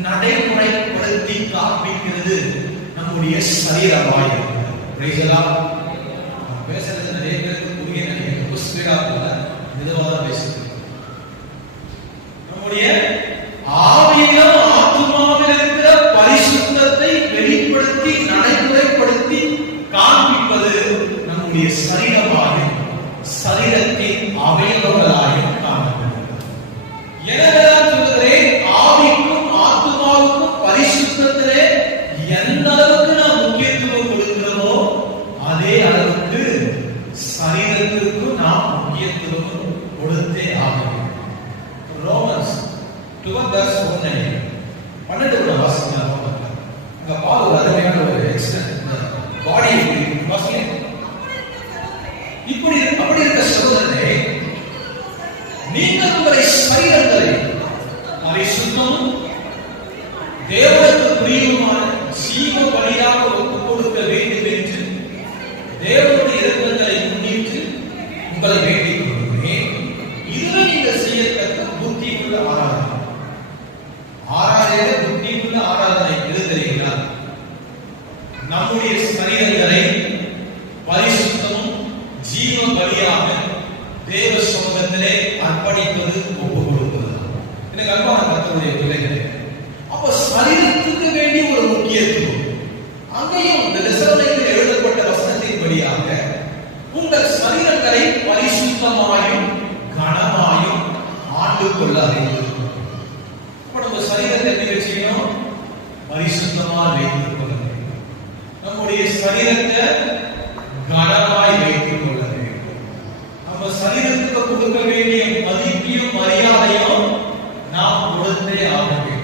நடைமுறைப்படுத்தி காண்பிக்கிறது நம்முடைய சரீரமாய். பேசுறது நிறைய பேருக்கு புரிய நினைக்கிறேன். ஸ்பீடா போல மெதுவாக பேசுறது. நம்முடைய ஆவியிலும் ஆத்துமாவில் இருக்கிற பரிசுத்தத்தை வெளிப்படுத்தி நடைமுறைப்படுத்தி காண்பிப்பது நம்முடைய சரீரமாயும் சரீரத்தின் அவயவங்களாயும் காணப்படுகிறது. எனவே சொல்கிறேன், ஆவிக்கும் ஆத்துமாவுக்கும் பரிசுத்தத்திலே எந்த அளவுக்கு நாம் முக்கியத்துவம் கொடுக்கிறோமோ அதே அளவுக்கு சரீரத்திற்கும் நாம் முக்கியத்துவம் கொடுத்தே ஆகும். ரோமன்ஸ் 12:1 12 வாசிக்கலாம். அங்க பால் ஒரு அருமையான ஒரு எக்ஸ்டென்ட் பாடி வாசிங்க. இப்படி அப்படி இருக்க சகோதரனே, நீங்கள் உங்களை சரீரங்களை பரிசுத்தமும் தேவனுக்கு பிரியமான ஜீவ பலியாக ஒப்புக் கொடுக்க வேண்டும் என்று தேவனுடைய இரக்கங்களை முன்னிட்டு உங்களை வேண்டிக் கொள்கிறேன். இதுவே நீங்கள் செய்யத்தக்க புத்தியுள்ள ஆராதனை. ஆராதனை புத்தியுள்ள ஆராதனை எது தெரியுங்களா? நம்முடைய சரீரங்களை பரிசுத்தமும் ஜீவ பலியாக தேவ சமூகத்திலே அர்ப்பணிப்பது, ஒப்புக் கொடுப்பது. எனக்கு அன்பான கர்த்தருடைய பிள்ளைகளே, அப்ப சரீரத்துக்கு வேண்டிய ஒரு முக்கியத்துவம் அங்கேயும் இந்த தெசலோனிக்கேயரில் எழுதப்பட்ட வசனத்தின்படியாக உங்கள் சரீரங்களை பரிசுத்தமாயும் கனமாயும் ஆண்டு கொள்ள அறிந்து. அப்ப நம்ம சரீரத்தை எப்படி வச்சுக்கணும்? பரிசுத்தமா வைத்துக் கொள்ள வேண்டும். நம்முடைய சரீரத்தை கனமாய் வைத்துக் கொள்ள வேண்டும். நம்ம சரீரத்துக்கு கொடுக்க வேண்டிய மதிப்பையும் மரியாதையும் நாம் கொடுத்தே ஆக வேண்டும்.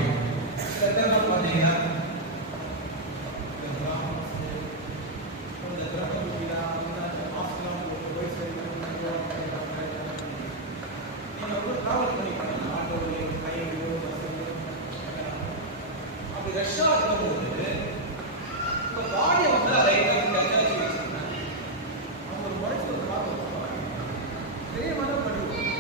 பாத்தீங்கன்னா பெரிய மனம் பண்ணுவோம்.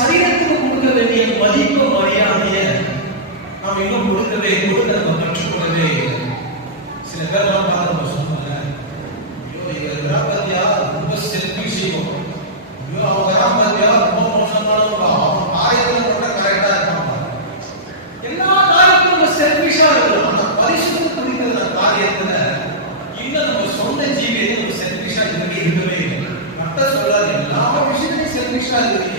சரீரத்துக்கு கொடுக்க வேண்டிய மதிப்பு மரியாதையை நாம் இன்னும் கொடுக்க நம்ம கற்றுக்கொள்ளவே இல்லை. சில பேர்லாம் பார்த்து நம்ம சொன்னாங்க, ஐயோ இவர் கிராமத்தியா ரொம்ப செல்ஃபிஷ் செய்வோம், ஐயோ அவங்க கிராமத்தியா ரொம்ப மோசமானவங்க, அவங்க காரியத்தில் மட்டும் கரெக்டா இருக்காங்க, எல்லா காரியத்திலும் நம்ம செல்ஃபிஷா இருக்கணும். ஆனா பரிசுத்தம் குறிக்கிற காரியத்துல இன்னும் நம்ம சொந்த ஜீவியத்தை நம்ம செல்ஃபிஷா இருக்கவே இல்லை. மற்ற சொல்லாது எல்லா விஷயத்தையும் செல்ஃபிஷா இருக்கீங்க.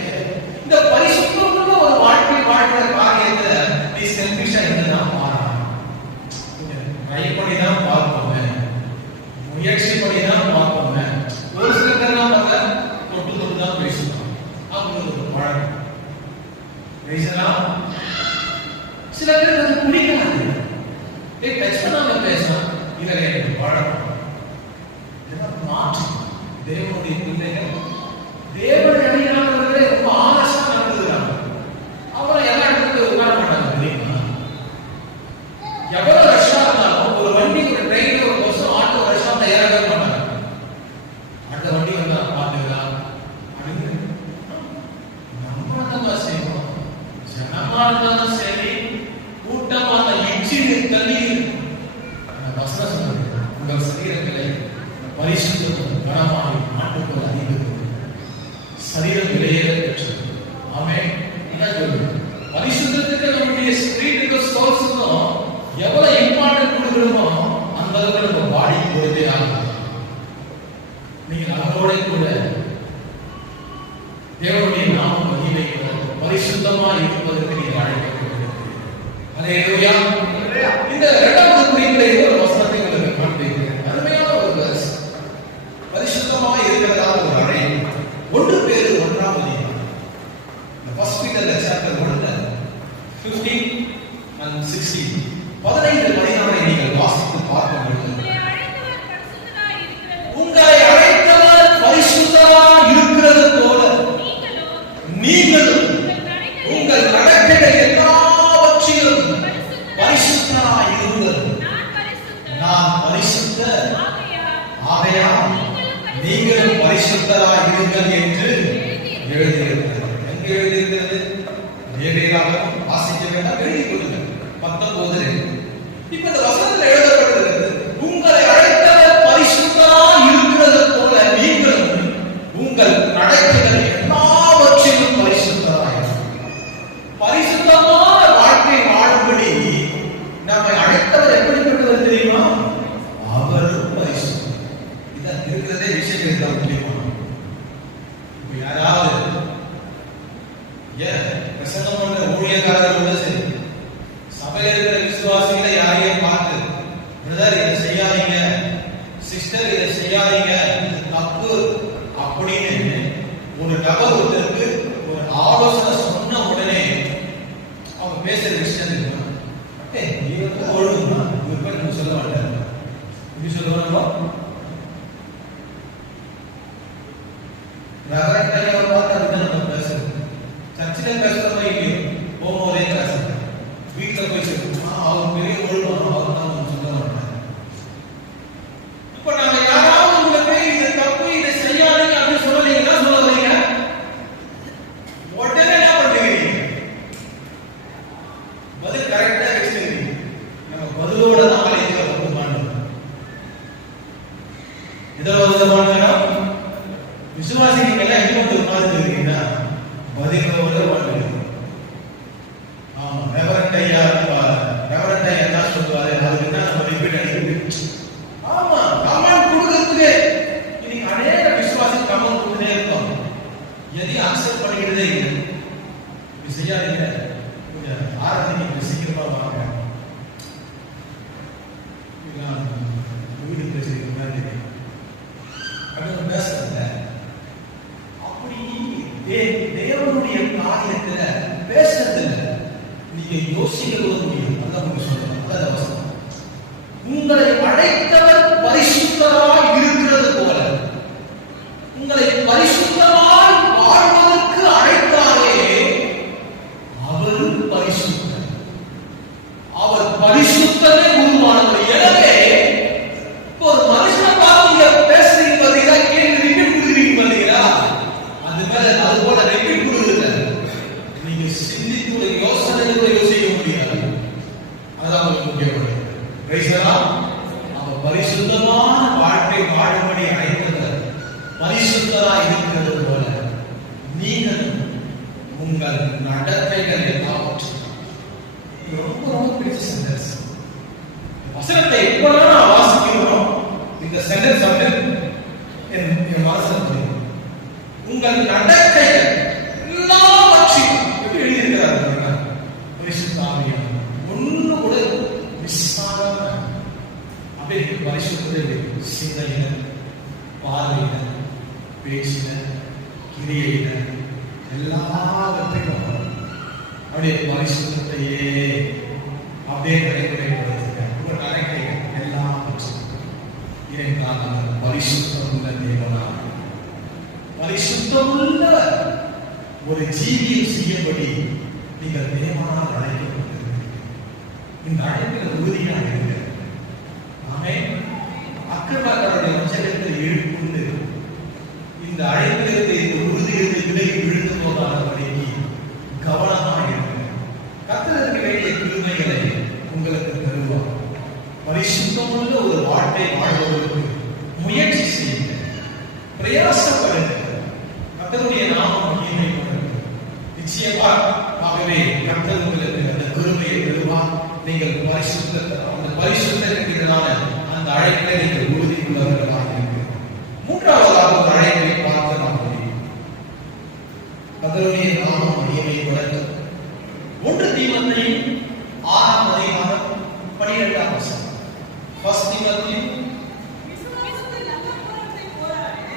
இந்த பரிசுத்தமான ஒரு வாழ்க்கிற காரியத்தை நீ செல்ஃபிஷா இருந்துதான் ட்ரை பண்ணி தான் பார்ப்போமே, முயற்சி பண்ணி தான் பார்ப்போமே. ஒரு சில பேர்லாம் பார்த்தா தொட்டு தான் பேசுவாங்க, அவங்க ஒரு பழக்கம் பேசலாம். சில பேருக்கு அது பிடிக்காது, டச் பண்ணாம பேசலாம், இல்லை பழக்கம். மாற்றம் தேவனுடைய பிள்ளைகள் தேவனை அணியானவர்களே ரொம்ப ஆலோசனை நடந்துக்கிறாங்க. அவரை எல்லா இடத்துல உட்கார மாட்டாங்க தெரியுமா? எவ்வளவு வருஷம் இருந்தாலும் ஒரு வண்டி, ஒரு ட்ரெயின், ஒரு பஸ், ஆட்டோ வருஷம் ஏறவே மாட்டாங்க. அடுத்த வண்டி வந்தா பாத்துக்கலாம் அப்படின்னு நம்ம தான் செய்வோம். ஜனமா இருந்தாலும் சரி, கூட்டமா இச்சின் தண்ணீர் வசனம் சொல்றது, உங்கள் சரீரங்களை பரிசுத்தம் கனமாய் நாட்டுக்குள் அறிந்தது, சரீரம் விலையேற பெற்றது. ஆமென். என்ன சொல்றது? பரிசுத்தத்துக்கு நம்முடைய ஸ்பிரிட்டுக்கு சோர்ஸுக்கும் எவ்வளவு இம்பார்ட்டன்ட் கொடுக்கணுமோ அந்த அளவுக்கு நம்ம பாடி போயிட்டே ஆகும். நீங்க அதோட கூட தேவனுடைய நாம மகிமை பரிசுத்தமா இருப்பதற்கு நீங்கள் அழைக்கப்படுகிறது. அல்லேலூயா. இந்த இரண்டாவது குறிப்பிலே ஒரு வசனத்தை உங்களுக்கு காண்பிக்கிறேன். அருமையான ஒரு verse. பரிசுத்தமா இருக்கிறதால ஒரு அழைப்பு. 1 பேதுரு 1ஆம் அதிகாரம், First Peter chapter 1 15 and 16 15-16 நீங்கள் வாசித்து பார்க்க முடியும். உங்களை அழைத்தவர் பரிசுத்தராய் இருக்கிறது போல நீங்களும் உங்கள் நடக்கைகள் எல்லாவற்றிலும் பரிசுத்தராய் இருங்கள். நான் பரிசுத்தர், ஆகையால் நீங்களும் பரிசுத்தராய் இருங்கள் என்று எழுதியிருக்கிறது. எங்க எழுதியிருக்கிறது? வேவேராகவும் வாசிக்க வேண்டாம், எழுதி கொள்ளுங்கள். 19. இப்ப இந்த வசனத்தில் எழுதப்பட்டிருக்கிறது, உங்களை அழைத்தவர் பரிசுத்தராய் இருக்கிறது போல நீங்களும் உங்கள் நடக்கைகள் எல்லாவற்றிலும் பரிசுத்தராய் இருங்கள். பரிசுத்தமான வாழ்க்கை வாழும்படி நம்மை அழைத்தவர் எப்படிப்பட்டவர் தெரியுமா? அவரும் பரிசுத்தர். இதான் இருக்கிறதே விஷயங்கள் தான் தெரியுமா? இப்ப யாராவது பிரசங்கம் பண்ற ஊழியக்காரர்கள் சரி, சபையில் இருக்கிற விசுவாசிகளை யாரையும் பார்த்து, பிரதர் இதை செய்யாதீங்க, சிஸ்டர் இதை செய்யாதீங்க, இது தப்பு அப்படின்னு ஒரு நபர் ஒருத்தருக்கு ஒரு ஆலோசனை சொன்ன உடனே அவங்க பேசுற விஷயம் இவருக்கு ஒழுங்குமா, இவர் பேர் நம்ம சொல்ல மாட்டார், இப்படி சொல்லுவாங்க. சர்ச்சில் பேசுறதோ இல்லையோ, போகும்போதே பேசுறது, வீட்டில் போய் சொல்லுவோம் அவர் பெரிய ஒழுங்கு, அவர் தான் நம்ம சொல்ல மாட்டாங்க. இப்ப நாங்க யாராவது உங்களுக்கு இதை தப்பு, இதை செய்யாதீங்க அப்படின்னு சொல்லலீங்கன்னா சொல்ல வரீங்க, உடனே என்ன பண்ணுவீங்க? பதில் கரெக்டா வச்சுருவீங்க. நம்ம பதிலோட தான் இதில் வந்து மாட்டோம். இதில் வந்து மாட்டோம்னா விசுவாசி நீங்க எல்லாம் எங்க வந்து உட்கார்ந்துருக்கீங்கன்னா பதிலோட வாழ்க்கை. ஆமா, ரெவரண்ட் ஐயா என்ன சொல்லுவாரு, அதுக்கு என்ன நம்ம ரிப்பீட் அடிக்கிறது. ஆமா, கமெண்ட் கொடுக்கறதுக்கு இன்னைக்கு அநேக விசுவாசி கமெண்ட் கொடுத்துட்டே இருக்கோம், எதையும் அக்செப்ட் பண்ணிக்கிட்டதே இல்லை. இப்படி செய்யாதீங்க, கொஞ்சம் ஆரம்பிங்க, இப்படி சீக்கிரமா வாங்க, வீடு பேசுறீங்க மாதிரி அப்படின்னு பேசுறத. அப்படி தேவனுடைய காரியத்துல பேசுறதுல நீங்க யோசிக்கிறது முடியும். அதான் உங்களுக்கு சொல்றேன். உங்களை அழைத்தவர் பரிசுத்தராய் இருக்கிறது போல உங்களை பரிசுத்தமாய் வாழ்வதற்கு அழைத்தாரே, அவரும் பரிசுத்தர். அவர் பரிசுத்தமே உருவானவர். எனவே ஒரு மனுஷனை பார்த்து பேசுறீங்க பார்த்தீங்களா, கேள்வி ரிப்பீட் கொடுக்குறீங்க பார்த்தீங்களா, அது மேல அது போல ரிப்பீட் கொடுக்குறது ரொம்ப ரொம்ப பிடிச்ச சென்டென்ஸ். வசனத்தை எப்பொழுது நான் வாசிக்கிறோம் இந்த சென்டென்ஸ் வந்து என் மனசுல உங்கள் நடக்கைகள் எல்லாவற்றையும் எப்படி எழுதியிருக்கிறார் பரிசுத்த ஆவியானவர். ஒண்ணு கூட மிஸ் ஆகாம அப்படியே பரிசுத்த சிந்தையில, பார்வையில, பேச்சில, கிரியையில எல்லாவற்றையும் அப்படியே பரிசுத்தையே அப்படியே நடைமுறைப்படுத்துகிறார். உங்க நடக்கைகள் எல்லாவற்றையும் ஏனென்றால் அவர் பரிசுத்தமுள்ள தேவனாக பரிசுத்தமுள்ள ஒரு ஜீவியம் செய்யும்படி நீங்கள் தேவனால் அழைக்கப்பட்டிருக்கிறீர்கள். இந்த அழைப்பில் உறுதியாக இருக்க ஆமென். அக்கிரமக்காரருடைய வஞ்சகத்தை இழுப்புண்டு இந்த அழைப்பிலிருந்து இந்த உறுதியிலிருந்து விலகி விழுந்து போகாதபடிக்கு கவனமாக இருக்க கர்த்தருக்கு வேண்டிய கிருபைகளை உங்களுக்கு தருவார். பரிசுத்தமுள்ள ஒரு வாழ்க்கை வாழ்வதற்கு முயற்சி செய்யுங்க, பிரயாசப்படுங்க. கர்த்தருடைய நாமம் மகிமைப்படட்டும். நிச்சயமாகவே கர்த்தர் உங்களுக்கு அந்த கிருபையை தருவார். நீங்கள் அந்த பரிசுத்தத்தினால அந்த அழைப்பை நீங்கள் உறுதி உள்ளவர்களாக இருக்கிறீர்கள். மூன்றாவதாக ஒரு அழைப்பை பார்க்க நாம் முடியும். கர்த்தருடைய நாமம் மகிமைப்படட்டும். 1 தீமோத்தேயு 6ஆம் அதிகாரம் 12ஆம் வசனம். 1 தீமோத்தேயு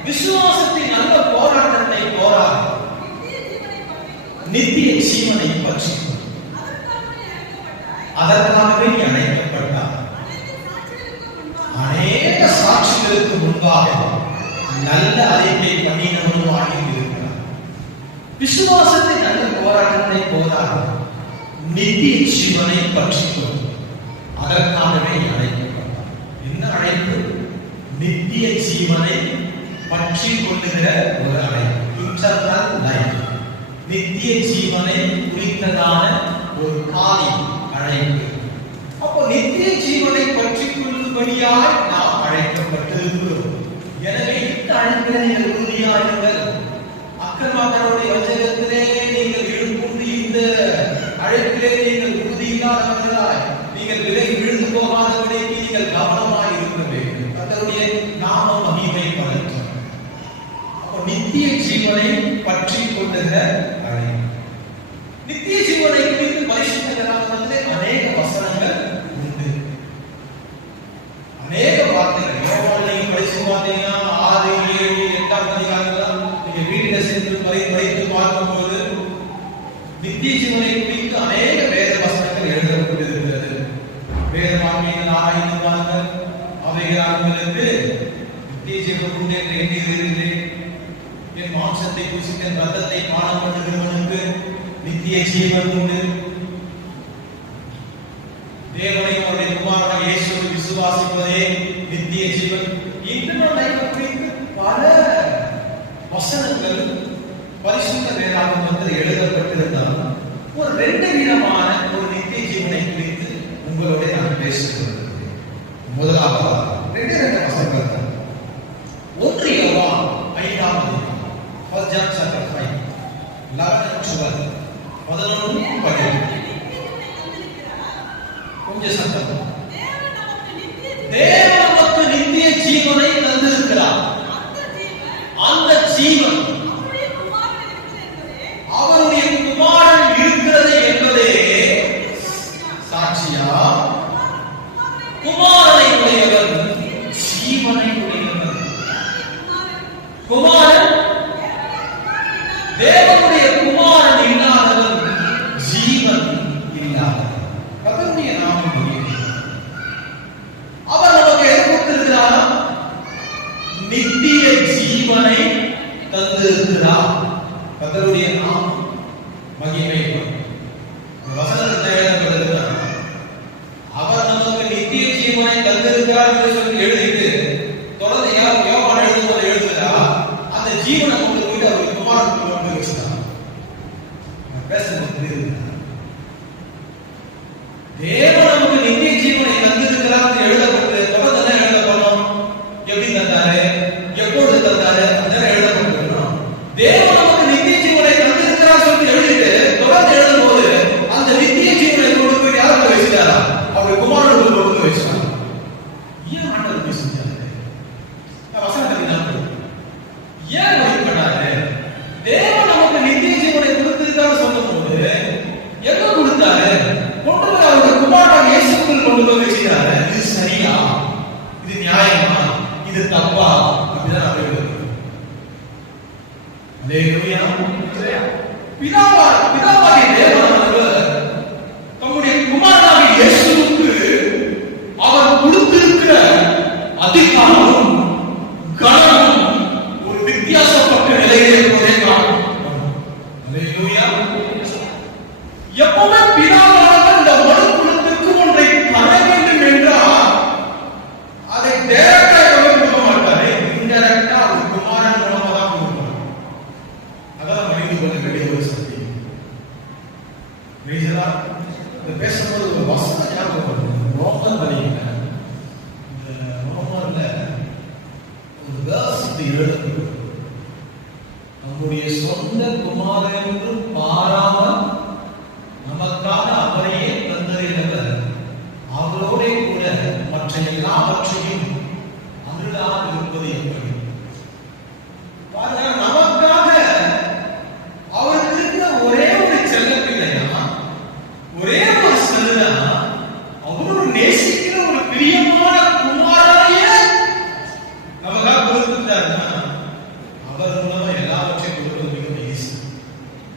விசுவாசத்தின் நல்ல போராட்டத்தை போராடி நித்திய ஜீவனை பற்றி அதற்காகவே அழைக்கப்பட்டார். அநேக சாட்சிகளுக்கு முன்பாக நல்ல அறிக்கை பண்ணினவனுமாக இருக்கிறார். விசுவாசத்தின் நல்ல போராட்டத்தை போராடி நித்திய ஜீவனை பற்றி அதற்காகவே அழைக்கப்பட்டார். என்ன அழைப்பு? நித்திய ஜீவனை பற்றி கொள்ளுகிற ஒரு அழைப்பு. இன்டர்னல் லைஃப், நித்திய ஜீவனை குறித்ததான ஒரு காரியம் அழைப்பு. அப்போ நித்திய ஜீவனை பற்றி கொள்ளும்படியாய் நாம் அழைக்கப்பட்டிருக்கிறோம். எனவே இந்த அழைப்பிலே நீங்கள் உறுதியாயிருங்கள். அக்கிரமக்காரருடைய வஞ்சகத்திலே நீங்கள் இழுப்புண்டு இந்த அழைப்பிலே நீங்கள் உறுதியில்லாதவர்களாய் நீங்கள் விலகி விழுந்து போகாதபடிக்கு நீங்கள் கவனமாய் இருக்க வேண்டும். கர்த்தருடைய நாம மகிமைப்படட்டும். நித்திய ஜீவனை பற்றி கொள்ளுகிற அழைப்பு. நித்திய ஜீவனை குறித்து பரிசுத்த வேதாகமத்திலே அநேக வசனங்கள் உண்டு, அநேக வார்த்தைகள். யோவான் நீங்க படிச்சு பார்த்தீங்கன்னா 6, 7, 8ஆம் அதிகாரங்கள் நீங்க வீட்டில சென்று படித்து பார்க்கும்போது நித்திய ஜீவனை குறித்து அநேக வேத வசனங்கள் எழுதப்பட்டிருக்கிறது. வேதவாக்கியங்கள் ஆராய்ந்து பாருங்கள். அவைகளால் உங்களுக்கு நித்திய ஜீவன் உண்டு என்று எண்ணுகிறீர்களே. என் மாம்சத்தை புசிக்க ரத்தத்தை பானம் பண்ணுகிறவனுக்கு நித்திய ஜீவன் உண்டு. தேவனை அவருடைய குமாரனாகிய இயேசுவை விசுவாசிப்பதே நித்திய ஜீவன். இன்னும் குறித்து பல வசனங்கள் பரிசுத்த வேதாகமத்தில் எழுதப்பட்டிருந்தாலும் ஒரு 2 விதமான ஒரு நித்திய ஜீவனை குறித்து உங்களோட நான் பேசுகிறேன். முதலாவது 2 வசனங்கள் தான். 1 யோவான் 5ஆம் அதிகாரம், 1 John chapter 5, 11 and 12, 11 12. கொஞ்சம் சத்தம். தேவன் நமக்கு நித்திய ஜீவனை தந்திருக்கிறார். அந்த ஜீவன் அவருடைய குமாரன் இருக்கிறது என்பதே சாட்சியா. குமாரனை உடையவர் ஜீவனை உடையவர். குமாரன் தேவனுடைய குமாரன் இல்லாதவர் ஜீவன் இல்லாதவர். கர்த்தருடைய நாமம் அவர் நமக்கு எதை கொடுத்திருக்கிறார்? நித்திய ஜீவனை தந்திருக்கிறார். கர்த்தருடைய நாமம் மகிமைப்படும். வசனத்தில் எழுதப்பட்டிருக்கிறார் அவர் நமக்கு நித்திய ஜீவனை தந்திருக்கிறார் என்று சொல்லி எழுதிட்டு தொடர்ந்து யோவான் எழுதும்போது எழுதுகிறார் அந்த ஜீவனை கொண்டு போயிட்டு அவருக்கு குமாரனுக்கு கொண்டு வச்சுட்டார். பேசும்போது தேவன் நமக்கு நித்திய ஜீவனை தந்திருக்கிறார் எழுதப்பட்டு தொடர்ந்து எழுதப்படும். எப்படி தந்தாரு, எப்பொழுது தந்தாரு, அதெல்லாம் எழுதப்பட்டிருக்கணும். தேவன் நமக்கு நித்திய ஜீவனை தந்திருக்கிறார் சொல்லி எழுதிட்டு தொடர்ந்து எழுதும் போது அந்த நித்திய ஜீவனை கொண்டு போய் யார் பிதாவாகிய தேவனானவர் தம்முடைய குமாரனாகிய இயேசுவுக்கு அவர் கொடுத்திருக்கிற அதிகாரம் கனமும் ஒரு வித்தியாசப்பட்ட நிலையிலே இருப்பதை காணும். அல்லேலூயா. எப்பவுமே பிதாவானவர் இந்த மனுக்குலத்திற்கு ஒன்றை தர வேண்டும் என்றால் அதை டைரக்டா கொடுக்க மாட்டாரு, இன்டைரக்டா அவர் குமாரன் மூலமா தான் கொடுப்பார். அதான் மனித கொள்ள வேண்டிய ஒரு சத்தியம். இந்த பேசும்போது ஒரு வசனம் ஞாபகம் வருது. ரோமர் வழியில இந்த ரோமர்ல ஒரு வேர்ஸ் எழுதப்பட்டிருக்கு. நம்முடைய சொந்த குமாரன் என்று பாராமல் நமக்காக அவரையே தந்தறிந்தவர் அவரோட கூட மற்ற எல்லாவற்றையும் அருளாக இருப்பது எப்படி? நமக்காக அவருக்கு இருக்கிற ஒரே ஒரு செல்ல பிள்ளையா, ஒரே ஒரு செல்ல, அவரோடு நேசிக்கிற ஒரு பிரியமான குமாரனையே நமக்காக கொடுத்துட்டாருன்னா அவர் மூலமா எல்லாவற்றையும் கொடுப்பது மிகவும் ஈஸி.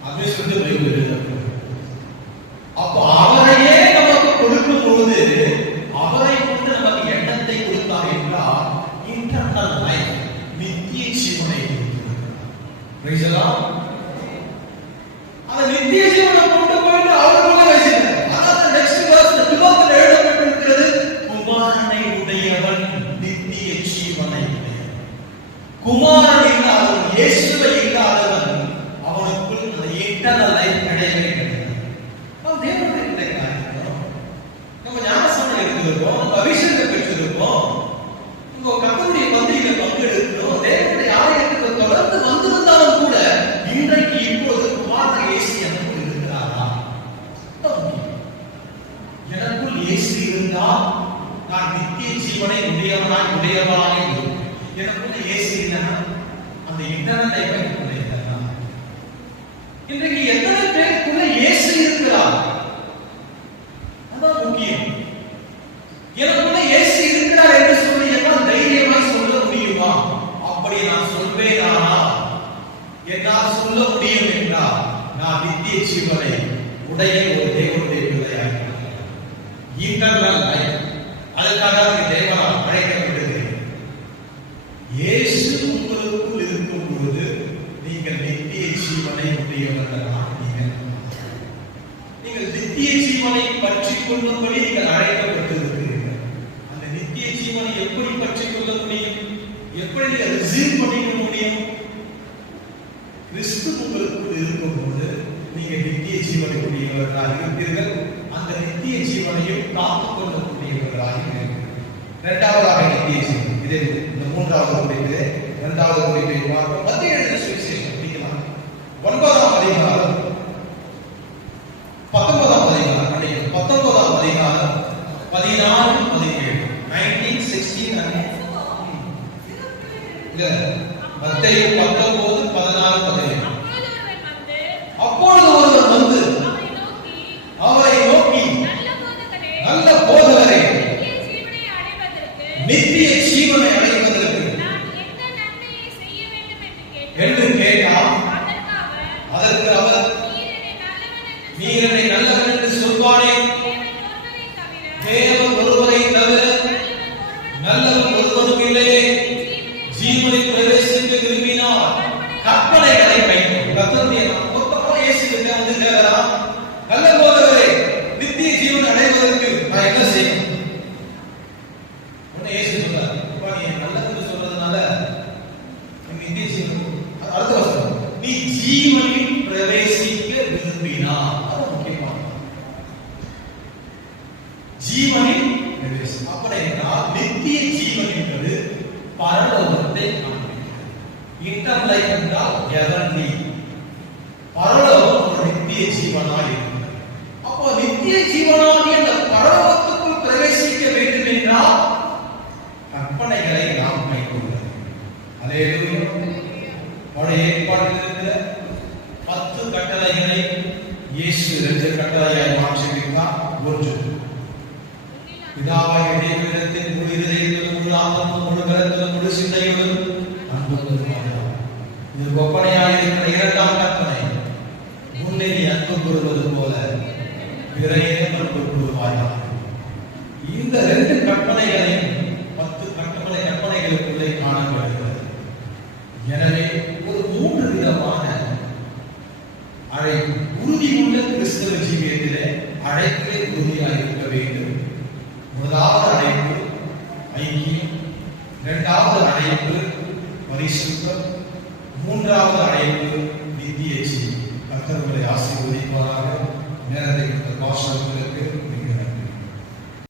அதே சொல்லி பைபிள் எழுதுறாங்க. அப்போ அவரையே நமக்கு கொடுக்கும் பொழுது அவரை கொண்டு நமக்கு எண்ணத்தை கொடுத்தார் என்றால் இன்டர்னல் லைஃப், நித்திய ஜீவனை கொடுக்கிறார். அந்த நித்திய ஜீவனை கொண்டு போயிட்டு அவருக்குள்ள வச்சிருக்கார். ஆனால் நெக்ஸ்ட் வெர்ஸ் 12ல எழுதப்பட்டிருக்கிறது, குமாரனை உடையவன் நித்திய ஜீவனை உடையவன். குமாரன் இல்லாதவன், இயேசுவை இல்லாதவன், அவனுக்குள் அந்த இன்டர்னல் லைஃப் கிடையவே கிடையாது. தேவனுடைய பிள்ளைகளாக இருக்கிறோம். நம்ம ஞானஸ்நானம் எடுத்திருக்கோம், நம்ம அபிஷேகத்தை பெற்றிருக்கோம், நம்ம கர்த்தருடைய பந்தியில பங்கெடுக்கிறோம், தேவனுடைய ஆலயத்துக்கு தொடர்ந்து வந்திருந்தாலும் கூட இன்றைக்கு இப்போது குமாரன் இயேசு எனக்குள் இருக்கிறாரா? எனக்குள் இயேசு இருந்தால் நான் நித்திய ஜீவனை உடையவனாய் இருக்கும். எனக்குள்ள இயேசு இல்லைன்னா அந்த இன்டர்னல் லைஃபை உடையதான். இன்றைக்கு எத்தனை பேருக்குள்ள இயேசு இருக்கிறார்? அதான் முக்கியம். எனக்குள்ள இயேசு இருக்கிறார் என்று சொல்லி என்னால் தைரியமாய் சொல்ல முடியுமா? அப்படி நான் சொல்வேனானா, என்னால் சொல்ல முடியும் என்றால் நான் நித்திய ஜீவனை உடைய ஒரு தேவனுடைய பிள்ளையாக இருக்கிறேன். இன்டர்னல் லைஃப், அதற்காக தேவனால் அழைக்கப்பட்டிருக்கிறேன். இயேசு உங்களுக்குள் இருக்கும் பொழுது நீங்கள் நித்திய ஜீவனை உடையவர்களாக நீங்கள் நித்திய ஜீவனை பற்றி கொள்ளும்படி நீங்கள் அழைக்கப்பட்டிருக்கிறீர்கள். அந்த நித்திய ஜீவனை எப்படி பற்றி கொள்ள முடியும்? எப்படி ரிசீவ் பண்ணிக்க முடியும்? கிறிஸ்து உங்களுக்குள் இருக்கும் போது நீங்கள் நித்திய ஜீவனை உடையவர்களாக இருப்பீர்கள். அந்த நித்திய ஜீவனையும் காத்துக் கொள்ளக்கூடியவர்களாக இருக்கிறீர்கள். இரண்டாவதாக நித்திய ஜீவன், இது இந்த மூன்றாவது குறிப்பு. இரண்டாவது குறிப்பை பார்ப்போம். மத்திய எழுதின சுவிசேஷம் 9ஆம் அதிகாரம் 19ஆம் அதிகாரம் 19ஆம் அதிகாரம் 16 17 19 16 இல்ல மத்தேயு 19 16 17. அப்பொழுது ஒருவர் வந்து அவரை நோக்கி நல்ல போதகரே, நித்திய ஜீவனை அடைவதற்கு என்று கேட்டார். அதற்கு அவர், நீர் என்னை நல்லவன் என்று சொல்வானே, தேவன் ஒருவரை தவிர நல்லவன் ஒருவனும் இல்லையே. ஜீவனை பிரவேசிக்க விரும்பினார் கற்பனைகளை கைக்கொள். கர்த்தருடைய மொத்தமா இயேசுவிற்கு வந்து கேட்கிறார், நல்ல போதகரே, நித்திய ஜீவனை அடைவதற்கு நான் என்ன செய்யணும்? உடனே இயேசு சொல்றார், நீ நல்லது சொல்றதுனால நித்திய ஜீவன். அடுத்த வசனம், நீ ஜீவனில் பிரவேசிக்க விரும்பினார். ஜீவனில் பிரவேசம் அப்படி என்றால் நித்திய ஜீவன் என்பது பரலோகத்தை காண்பிக்கிறது. இன்டர்னல் லைஃப் என்றால் ஹெவன்லி, பரலோகம் ஒரு நித்திய ஜீவனாய் இருக்கிறது. அப்போ நித்திய ஜீவனாகிய அந்த பரலோகத்துக்குள் பிரவேசிக்க வேண்டும் என்றால் கற்பனைகளை நாம் கைக்கொள்ள வேண்டும். அல்லேலூயா. பழைய ஏற்பாட்டில் இருக்கிற 10 கட்டளைகளை இயேசு 2 கட்டளையாய் மாற்றியிருக்கிறார். ஒன்று, பிதாவாகிய தேவனிடத்தில் முழு இதயத்திலும் முழு ஆத்மாவிலும் முழு பலத்திலும் முழு சிந்தையோடும் அன்பு கூறுவாயாக. இது ஒப்பனையாக இருக்கிற 2ஆம் கற்பனை. உன்னை நீ அன்பு கூறுவது போல பிறையையும் அன்பு கூறுவாயாக. இந்த 2 கற்பனைகளையும் 10 கற்பனைகளுக்குள்ளே காணப்படுகிறது. எனவே ஒரு 3 விதமான அழைப்பு, உறுதியுள்ள கிறிஸ்தவ ஜீவியத்திலே அழைப்பிலே உறுதியாக இருக்க வேண்டும். முதலாவது அழைப்பு ஐக்கியம், 2வது அழைப்பு பரிசுத்தம், 3வது அழைப்பு நித்திய ஜீவன். கர்த்தர் உங்களை ஆசீர்வதிப்பாராக. நேரத்தை பாஸ்டர்களுக்கு